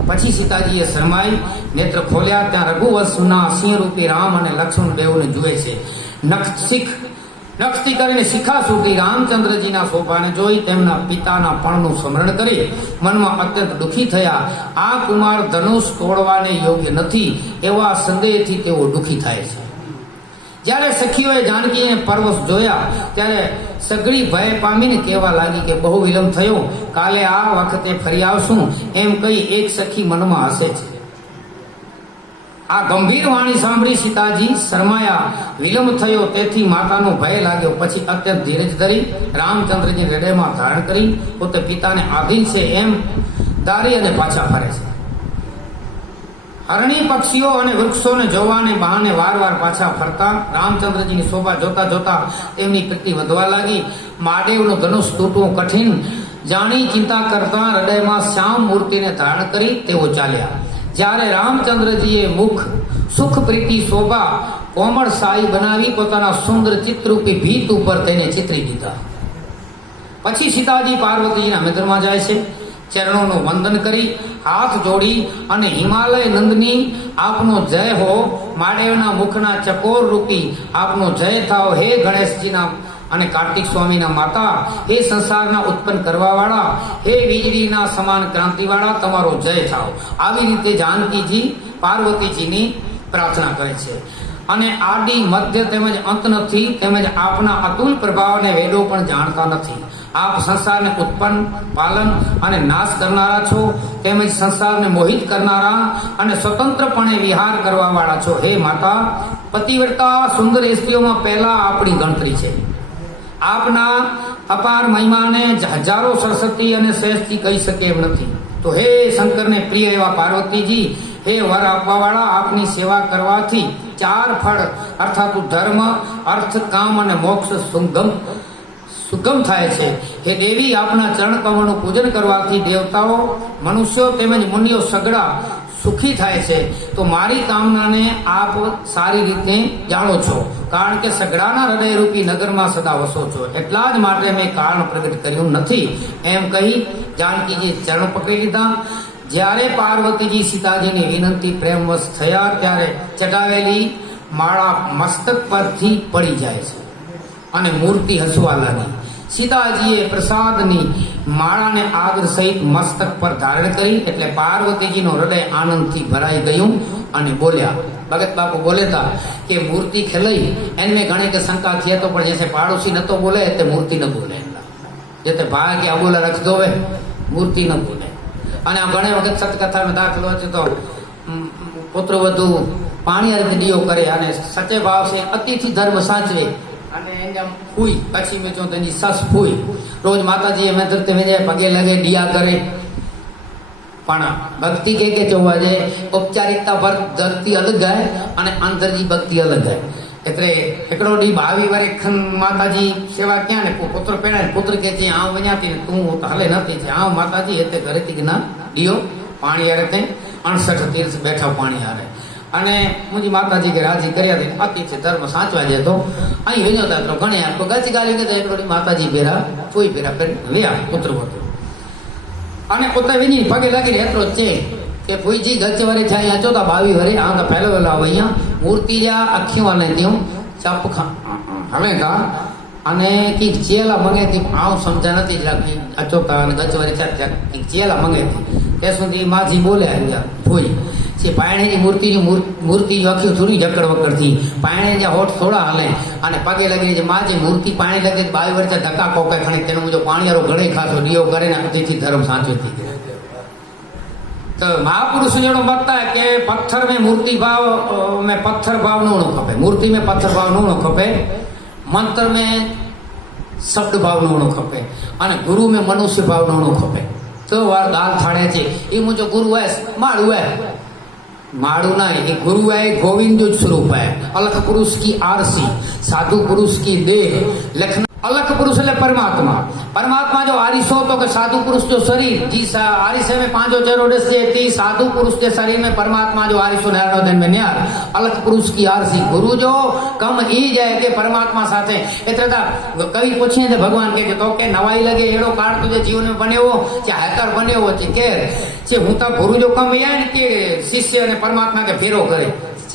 પછી સીતાજીએ શરમાઈ નેત્ર ખોલ્યા. ત્યાં રઘુવંશના સિંહરૂપી રામ અને લક્ષ્મણ બેઉને જુએ છે. નખથી કરીને શિખા સુધી રામચંદ્રજીના શોભાને જોઈ તેમના પિતાના પણનું સ્મરણ કરી મનમાં અત્યંત દુઃખી થયા. આ કુમાર ધનુષ તોડવાને યોગ્ય નથી એવા સંદેહથી તેઓ દુઃખી થાય છે. જ્યારે સખીઓએ જાનકીને પરવશ જોયા ત્યારે સઘળી ભય પામીને કહેવા લાગી કે બહુ વિલંબ થયો, કાલે આ વખતે ફરી આવશું એમ કહી એક સખી મનમાં હસે છે. આ ગંભીર વાણી સાંભળી સીતાજી શરમાયા. વિલંબ થયો તેથી માતાનો ભય લાગ્યો. પછી અત્યંત ધીરજ ધરી રામચંદ્રજી હૃદયમાં ધારણ કરી પોતે પિતાને આધીન છે એમ ધારી અને પાછા ફરે છે. હરણી પક્ષીઓ અને વૃક્ષોને જોવાને બહાને વારવાર પાછા ફરતા રામચંદ્રજીની શોભા જોતા જોતા તેમની પ્રીતિ વધવા લાગી. મહાદેવનું ધનુષ તૂટવું કઠિન જાણી ચિંતા કરતા હૃદયમાં શ્યામ મૂર્તિને ધારણ કરી તેઓ ચાલ્યા. જ્યારે રામચંદ્રજીએ મુખ સુખ પ્રીતિ શોભા કોમળ સાઈ બનાવી પોતાના સુંદર ચિત્રરૂપી ભીત ઉપર તેને ચિતરી દીધા. પછી સીતાજી પાર્વતીજીના મંદિરમાં જાય છે. ચરણોનું વંદન કરી હાથ જોડી અને હિમાલય નંદની આપનો જય હો, મહાદેવના મુખના ચકોર રૂપી આપનો જય થાવ, હે ગણેશજીના અને કાર્તિક સ્વામીના માતા, હે સંસારના ઉત્પન્ન કરવાવાળા, હે વીજળીના સમાન ક્રાંતિવાળા, તમારો જય થાવ. આવી રીતે જાનકીજી પાર્વતીજીની પ્રાર્થના કરે છે. અને આદિ મધ્ય તેમજ અંત નથી, તેમજ આપના અતુલ પ્રભાવને વેદો પણ જાણતા નથી. આપ સંસારને ઉત્પન્ન, પાલન અને નાશ કરનારા છો, તેમજ સંસારને મોહિત કરનારા અને સ્વતંત્રપણે વિહાર કરવા વાળા છો. હે માતા, પતિવ્રતા સુંદર સ્ત્રીઓમાં પહેલા આપણી ગણતરી છે. આપના અપાર મહિમાને હજારો સરસ્વતી અને શ્રેષ્ઠી કહી શકે એમ નથી. તો હે શંકરને પ્રિય એવા પાર્વતીજી, હે વર આપવા વાળા, આપની સેવા કરવાથી 4 ફળ અર્થાત ધર્મ, અર્થ, કામ અને મોક્ષ સુગમ થાય છે. હે દેવી, આપના ચરણ કમળનું પૂજન કરવાથી દેવતાઓ, મનુષ્યો તેમજ મુનિઓ સગડા સુખી થાય છે. તો મારી કામનાને આપ સારી રીતે જાણો છો, કારણ કે સગડાના હૃદયરૂપી નગરમાં સદા વસો છો. એટલા જ માટે મેં કારણ પ્રગટ કર્યું નથી એમ કહી જાનકીજી ચરણ પકડી લીધા. જ્યારે પાર્વતીજી સીતાજીની વિનંતી પ્રેમવશ થયા ત્યારે ચટાવેલી માળા મસ્તક પરથી પડી જાય છે અને મૂર્તિ હસવા લાગી. સીતાજીએ પ્રસાદની માળાને આદર સહિત મસ્તક પર ધારણ કરી એટલે પાર્વતીજીનો હૃદય આનંદથી ભરાઈ ગયું અને બોલ્યા. ભગત બાપુ બોલે તા કે મૂર્તિ ખેલઈ એનમે ઘણી કે શંકા थी तो પણ जैसे પાડોશી નતો બોલે તે મૂર્તિ ન બોલે, જે ભાગ કે બોલા રખ દો મૂર્તિ ન બોલે. અને આ ઘણી વખત સતકથામાં દાખલો છે તો પુત્રવધુ પાણી અર્ધ દિયો કરે અને સચે ભાવ છે અતિથિ ધર્મ સાચવે અને એને ફૂઈ પછી મેં જો તેની સસ ફૂઈ રોજ માતાજી અમે ધરતે વેજે પગે લગે દિયા કરે પણ ભક્તિ કે જોવા જાય ઔપચારિકતા પર ધરતી અલગ ગાય અને અંતરજી ભક્તિ અલગ ગાય એટલે એકડો ડી 22 વારે ખન માતાજી સેવા ક્યાં ને પુત્ર પેણા પુત્ર કે છે આ વન્યાતી ને તું હલે નથી છે આ માતાજી એટલે ઘરેથી ના દિયો પાણી આરે તે 68 તીર્થ બેઠા પાણી આરે અને મુજી માતાજી કે રાજી કર્યા દે અતિથિ ધર્મ સાચવા જે તો અહીં વેજો તા તો ઘણે આ ગચ ગાલી કે એકડો ડી માતાજી બેરા કોઈ બેરા લે આ પુત્ર હતો અને પોતા વિની પગે લાગી એટલો છે કે ભુઈજી ગચ વરે થાય આ ચોથા 22 વરે આ પહેલો વેલા અહીંયા મૂર્તિ જા અખી વાલે દિયો ચપ હવે કા અને કી ચેલા મંગે તી આવ સમજા નથી લાગી અચોતા અને ગચ વરે ચાર કી ચેલા મંગે તે સુધી માજી બોલે અહીંયા ભુઈ છે પાયણેની મૂર્તિ અખી થોડી જકડ વકડ થી પાયણે જે હોઠ થોડા હાલે અને પગે લાગી જે માજી મૂર્તિ પાણી લાગે 22 વર્ષે ધક્કા કોકે ખણી તેનું જો પાણીયારો ઘણે ખાસો દિયો કરે ને અતિથિ ધર્મ સાચવતી तो महापुरुष जो बता है कि पत्थर में मूर्ति भाव में पत्थर भाव नो खपे मूर्ति में पत्थर भाव नो खपे मंत्र में शब्द भाव नो खपे और गुरु में मनुष्य भाव नो खपे तो वार दाल थाड़े छे ये मुझे गुरु है माड़ू ना ये गुरु है गोविंद जो स्वरूप है अलग पुरुष की आरसी साधु पुरुष की देह लखन अलग पुरुष है परमात्मा जो आरिसो तो के साधु पुरुष जो शरीर जी आरिसे में पांचों चरोड़े से थी साधु पुरुष के शरीर में परमात्मा जो आरिसो नारायण दिन में न्यार अलग पुरुष की आरसी गुरु जो कम ई जाए के परमात्मा साथे एतरे ता कवि पूछे थे भगवान के तो के नवाई लगे एड़ो काळ तुझे जीवन में बनेवो के हैकर बनेवो के हूँ तो गुरु जो कम या के शिष्य ने परमात्मा के फेरो करे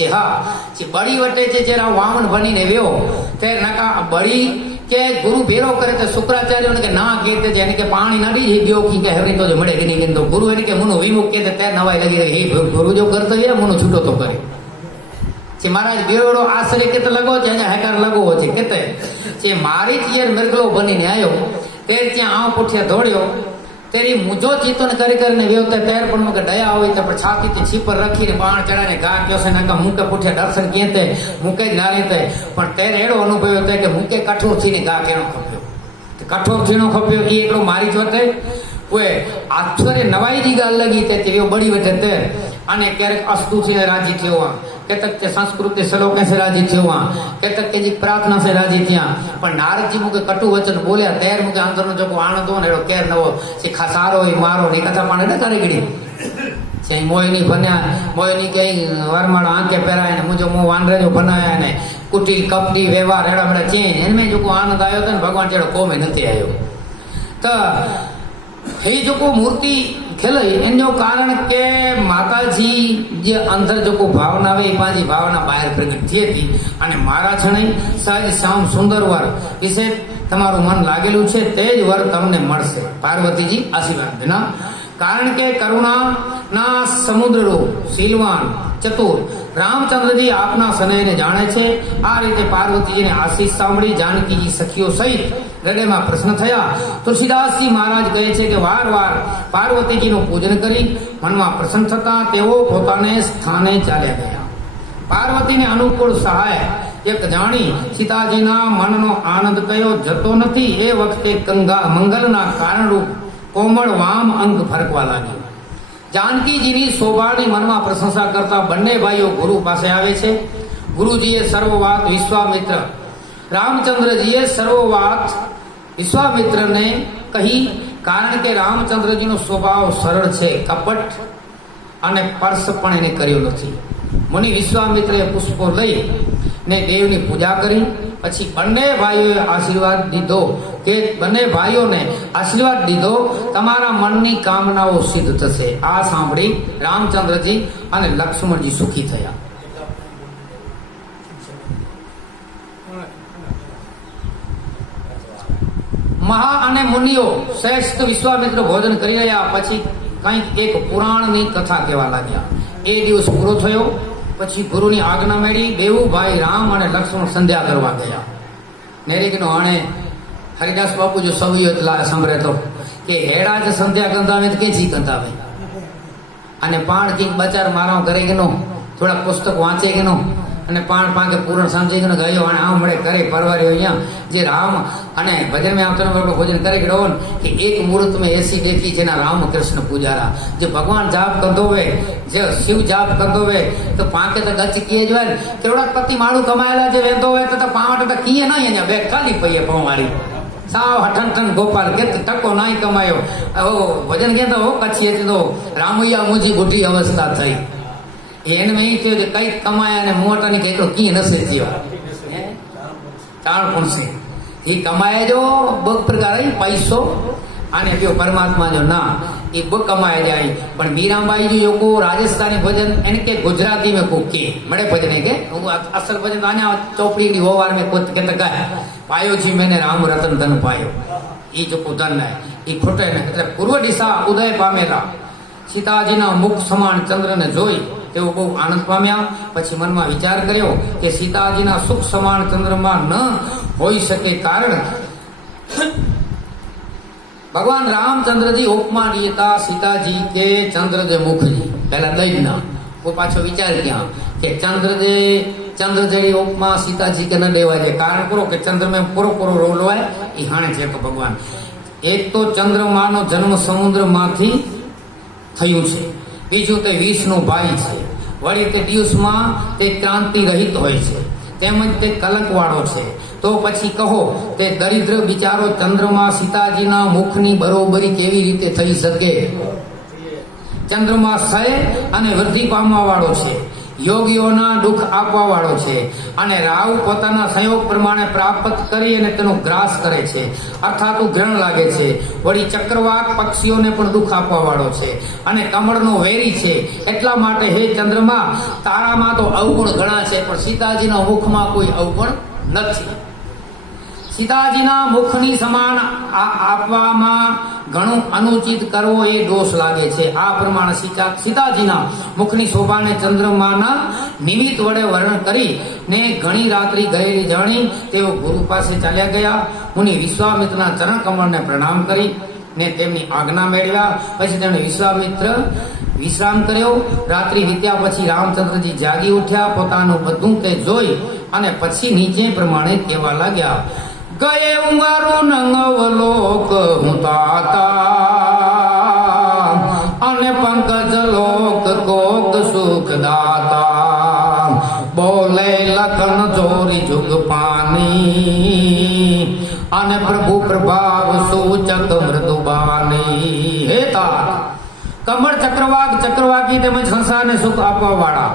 हाँ बड़ी वटे जरा वामन बनी ने व्यो तेर नका बड़ी के गुरु भेरो करे तो शुक्राचार्य ने के ना कहते यानी के पानी नडी दियो की के हरी तो मड़े कि नहीं तो गुरु यानी के मुनो विमुख के ते नवाई लगी हे गुरु जो कर्तव्य मुनो छूटो तो करे जे महाराज बेवड़ो आश्रय के तो लगो जे हैकार लगो छे केते जे मारी चेर मृगलो बनी ने आयो तेर त्या आ पुठिया दौड़्यो तेरी मुझो चीतन करे करने व्योते तैर पण मके दया होई तो पर छाती ते छीपर रखी ने बाण चढ़ाने गा क्यो से नका मुके पुठे दर्शन किएते मुके नारी ते पण तेर एड़ो अनुभव होते कि मुके कठोर थी ने गा केनो खप्यो तो कठोर थीनो खप्यो ई एकड़ो मारी जोते ओए आश्चर्य नवाई दी गाल लगी ते वो बड़ी वटे ते अने क्यारेक अस्तु थी राजी थयो केतक के संस्कृति श्लोक से राजी थयो केतक के जी प्रार्थना से राजी थिया पर नारद जी मुके कटु वचन बोल्या तेर मुके अंदर नो जो आनंद हो ने केर नवो से खसारो ही मारो ने कथा पाने न करे गड़ी से मोहिनी बन्या मोहिनी के वरमाड़ आंखे पहराए ने मुझे मो वानरे जो बनाया ने कुटिल कपटी व्यवहार एड़ा बड़ा चेंज इनमें जो आनंद आयो तो भगवान जेड़ो कोमे नथी आयो तो हे जो को मूर्ति खेलई एनो कारण के माताजी जे अंदर जो को भावना वे पाजी भावना बाहर प्रकट थी थी अने मारा छणे सहज श्याम सुंदर वर विશે તમારું મન લાગેલું છે તે જ વર તમને મળશે પાર્વતીજી આશીર્વાદ દેના કારણ કે કરુણાના સમુદ્રનો શીલવાન ચતુર રામચંદ્રજી આપના સનેહને જાણે છે આ રીતે પાર્વતીજીને આશીષ સાંભળી જાનકીજી સખીઓ સહિત હૃદયમાં પ્રશ્ન થયા તુલસીદાસજી મહારાજ કહે છે કે વાર વાર પાર્વતીજીનું પૂજન કરી મનમાં પ્રસન્ન થતા તેઓ પોતાને સ્થાને ચાલ્યા ગયા પાર્વતીને અનુકૂળ સહાય એક જાણી સીતાજીના મનનો આનંદ કયો જતો નથી એ વખતે મંગલના કારણરૂપ કોમળ વામ અંગ ફરકવા લાગ્યો જાનકીજીની શોભાની મનમાં પ્રશંસા કરતા બંને ભાઈઓ ગુરુ પાસે આવે છે ગુરુજીએ સર્વ વાત વિશ્વામિત્ર રામચંદ્રજીએ સર્વ વાત વિશ્વામિત્રને કહી કારણ કે રામચંદ્રજીનો સ્વભાવ સરળ છે કપટ અને સ્પર્શ પણ એને કર્યો નથી મુનિ વિશ્વામિત્રએ પુષ્પો લઈ ને દેવની પૂજા કરી પછી બંને ભાઈઓએ આશીર્વાદ દીધો કે બંને ભાઈઓને આશીર્વાદ દીધો તમારા મનની કામનાઓ સિદ્ધ થશે આ સાંભળી રામચંદ્રજી અને લક્ષ્મણજી સુખી થયા મહા અને મુનિઓ શ્રેષ્ઠ વિશ્વામિત્ર ભોજન કરી રહ્યા પછી કંઈક એક પુરાણની કથા કહેવા લાગ્યા એ દિવસ પૂરો થયો પછી ગુરુની આજ્ઞા મેળી બેઉ ભાઈ રામ અને લક્ષ્મણ સંધ્યા કરવા ગયા નેરીકનો હણે હરિદાસ બાપુ જો સવિયો એટલા સંભળે તો કે હેડા જ સંધ્યા ગંધાવે તો કેથી ગંધાવે અને પાણ કીક બચાર મારા ઘરે ગનો થોડાક પુસ્તક વાંચે કે નો અને પાણ પાંકે પૂરણ સમજી ગયો ગયો અને આમ મળે કરે પરવાર્યો અહીંયા જે રામ અને ભજન में આવતો આપણો ભોજન કરે કે રહો કે એક મુહૂર્ત में ऐसी देखी જેના રામ કૃષ્ણ પૂજારા જે ભગવાન જાપ કરતો હોય જે શિવ જાપ કરતો હોય તો પાંકે તો ગચ કીએ જ હોય કરોડપતિ માળું કમાયેલા જે વેતો હોય તો પાવટ તો કીએ નહીં અહીંયા બે ખાલી પૈયે પવાળી સાવ હઠન ગોપાલ કે ટકો નાઈ કમાયો ભજન કહેતો હો કચ્છી હતી તો રામૈયા મુજી બુઢી અવસ્થા થઈ એનमें ही थयो कई कमाया ने मोटा ने केटलो की नसे थयो चाण कोण से ये कमाए जो बग प्रकार है पैसो आने पियो परमात्मा जो ना ये बग कमाए जाए पण मीराबाई जो योको राजस्थानी भजन इनके गुजराती में कोके मड़े भजन के असल भजन आने चौपड़ी नी होवार में कोत के तक पायो जी मैंने राम रतन धन पायो ये जो को धन है ये खोटे ने એટલે પૂર્વ દિશા ઉદય પામેલા સીતાજીના મુખ સમાન ચંદ્રને જોઈ તેઓ બહુ આનંદ પામ્યા પછી મનમાં વિચાર કર્યો કે સીતાજીના સુખ સમાન ચંદ્રમાં ન હોઈ શકે કારણ ભગવાન રામચંદ્રજી ઉપમા દીતા सीताजी के चंद्र जे मुखजी पहला दैना वो पाछो विचार किया कि चंद्र जेडी उपमा सीताजी के न देवा जे कारण पूरो के चंद्र में पूरो रोल है ई हाणे छे तो भगवान एक तो चंद्रमानो जन्म समुद्र माथी થયું છે બીજું તે વિષ્ણુ ભાઈ છે વળી તે દિવસમાં તે ક્રાંતિ રહિત હોય છે તેમજ તે કલંકવાળો છે તો પછી કહો તે દરિદ્ર બિચારો ચંદ્રમા સીતાજીના મુખની બરોબરી કેવી રીતે થઈ શકે ચંદ્રમા ક્ષય અને વૃદ્ધિ પામવા વાળો છે યોગીઓના દુઃખ આપવા વાળો છે અને રાહુ પોતાના સંયોગ પ્રમાણે પ્રાપ્ત કરી અને તેનો ગ્રાસ કરે છે અર્થાત ગ્રહણ લાગે છે વળી ચક્રવાક પક્ષીઓને પણ દુઃખ આપવા વાળો છે અને કમળનો વેરી છે એટલા માટે હે ચંદ્રમા તારામાં તો અવગુણ ઘણા છે પણ સીતાજીના મુખમાં કોઈ અવગુણ નથી સીતાજીના મુખની સમાન આપવામાં ઘણું અનુચિત કરવો એ દોષ લાગે છે આ પ્રમાણે સીતાજીના મુખની શોભાને ચંદ્રમાના નિમિત્ત વડે વર્ણન કરી ને ઘણી રાત્રિ ગયેલી જાણી તેઓ ગુરુ પાસે ચાલ્યા ગયા મુનિ વિશ્વામિત્રના ચરણ કમળને પ્રણામ કરી ને તેમની આજ્ઞા મેળવ્યા પછી તેમણે વિશ્વામિત્ર વિશ્રામ કર્યો રાત્રિ વીત્યા પછી રામચંદ્રજી જાગી ઉઠ્યા પોતાનું બધું તે જોઈ અને પછી નીચે પ્રમાણે કહેવા લાગ્યા ગયે ઉંગારું નંગવલોક હું તાતા અને પંકજ લોક કોક સુખ દાતા બોલે લખન ચોરી જુગ પાની અને પ્રભુ પ્રભાવ સૂચક મૃદુબાની હે તા કમળ ચક્રવાકી તેમજ સંસારને સુખ આપવા વાળા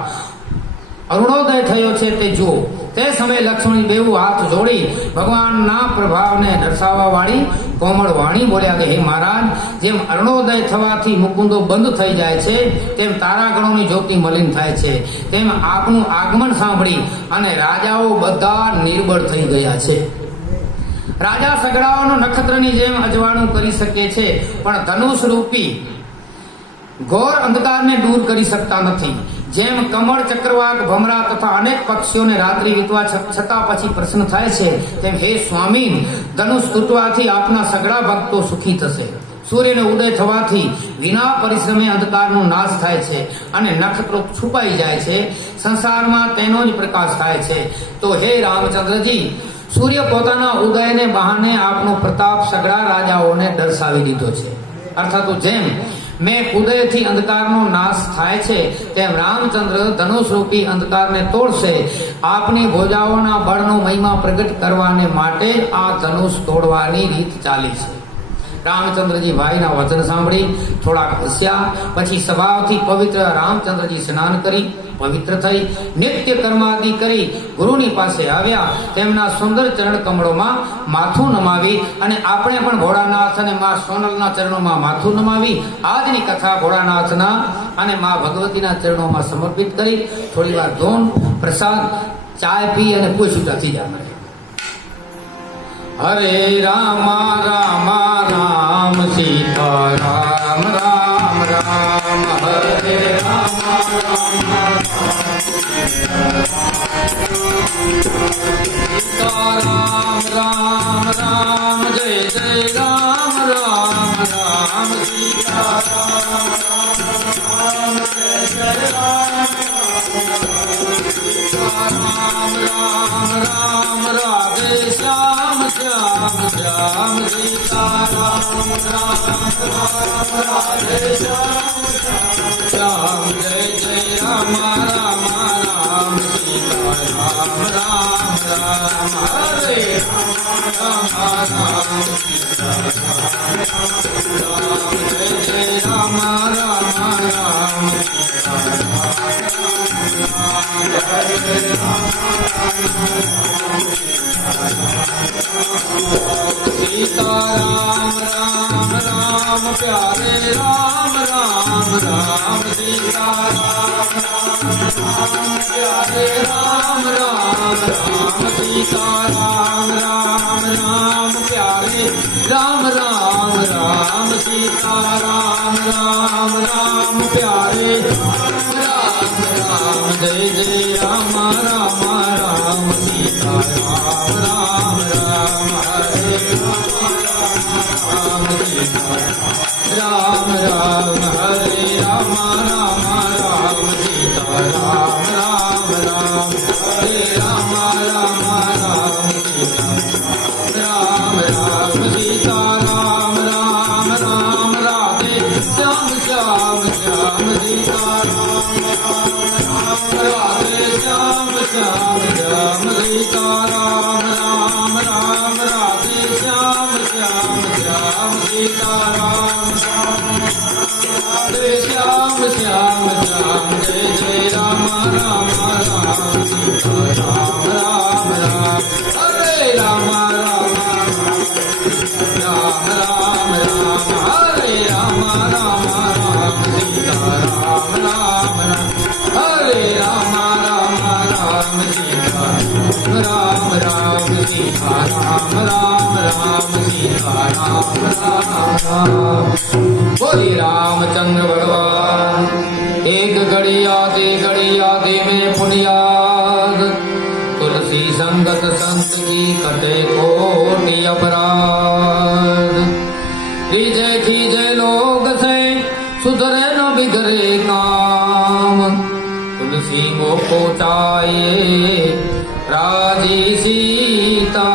અરુણોદય થયો છે તે જુઓ તે સમયે લક્ષ્મણી બેઉ હાથ જોડી ભગવાનના પ્રભાવને દર્શાવવા વાળી કોમળ વાણી બોલ્યા કે હે મહારાજ જેમ અરુણોદય થવાથી મુકુંદો બંધ થઈ જાય છે તેમ તારાગણોની જ્યોતિ મલિન થાય છે તેમ આપનું આગમન સાંભળી અને રાજાઓ બધા નિર્બળ થઈ ગયા છે રાજા સગડાઓનો નક્ષત્રની જેમ અજવાળું કરી શકે છે પણ ધનુષ રૂપી ઘોર અંધકારને દૂર કરી શકતા નથી જેમ કમળ ચક્રવાક ભમરા તથા અનેક પક્ષીઓને રાત્રિ વીતવા છતાં પછી પ્રશ્ન થાય છે તેમ હે સ્વામી ધનુષ તૂટવાથી આપના સગડા ભક્તો સુખી થશે સૂર્યનો ઉદય થવાથી વિના પરિશ્રમે અંધકારનો નાશ થાય છે અને નક્ષત્રો છુપાઈ જાય છે સંસારમાં તેનો જ પ્રકાશ થાય છે તો હે રામચંદ્રજી સૂર્ય પોતાના ઉદયને બહાને આપનો પ્રતાપ સગડા રાજાઓને દર્શાવી દીધો છે અર્થાત જેમ મેં ઉદયથી અંધકારનો નાશ થાય છે તેમ રામચંદ્ર ધનુષ રૂપી અંધકારને તોડશે આપની ભોજાઓના બળનો મહિમા પ્રગટ કરવાને માટે આ ધનુષ તોડવાની રીત ચાલી છે રામચંદ્રજી ભાઈના વચન સાંભળી થોડાક હસ્યા પછી સ્વભાવથી પવિત્ર રામચંદ્રજી સ્નાન કરી પવિત્ર થઈ નિત્ય કર્માદિ કરી ગુરુની પાસે આવ્યા તેમના સુંદર ચરણ કમળોમાં માથું નમાવી અને આપણે પણ ભોળાનાથ અને મા સોનલના ચરણોમાં માથું નમાવી આજની કથા ભોળાનાથના અને મા ભગવતીના ચરણોમાં સમર્પિત કરી થોડી વાર ધૂન પ્રસાદ ચાય પી અને કોઈ છૂટા થઈ જાય હરે રામા રામા રામ સીતા રામ રામ રામ હરે રામા રામા સીતા રામ રામ રામ જય જય રામ રામ રામ સીતા રામ રામ જય જય રામ राधे श्याम श्याम जय जय राम राम राम सीता राम राम राम हरे राम राम सीता राम जय जय राम राम राम सीता राम राम राम प्यारे राम राम राम सीता राम राम प्यारे राम राम राम सीता राम राम राम प्यारे राम राम राम सीता राम राम राम प्यारे राम राम जय जय राम राम राम सीता राम राम राम हरे राम सीता राम राम हरे राम राम राम सीता राम राम राम हरे राम राम राम सीता राम राम सीता राम राम राम राधे श्याम श्याम श्याम सीता राम राम राधे श्याम श्याम श्याम सीता राम राम राम राधे श्याम श्याम श्याम सीता राम राधे श्याम श्याम श्याम जय जय राम राम राम सीता राम राम राम हरे राम राम राम राम राम हरे राम राम राम सीता राम राम राम हरे राम राम राम सीता राम राम सीता राम राम राम सीता राम राम राम बोली रामचंद्र भगवान एक घड़ी आदे में पुनियाद तुलसी संगत संत की कटे कोटि अपराध खीजे लोग से सुधरे न बिगड़े काम तुलसी को पहुँचाइए राजी सीता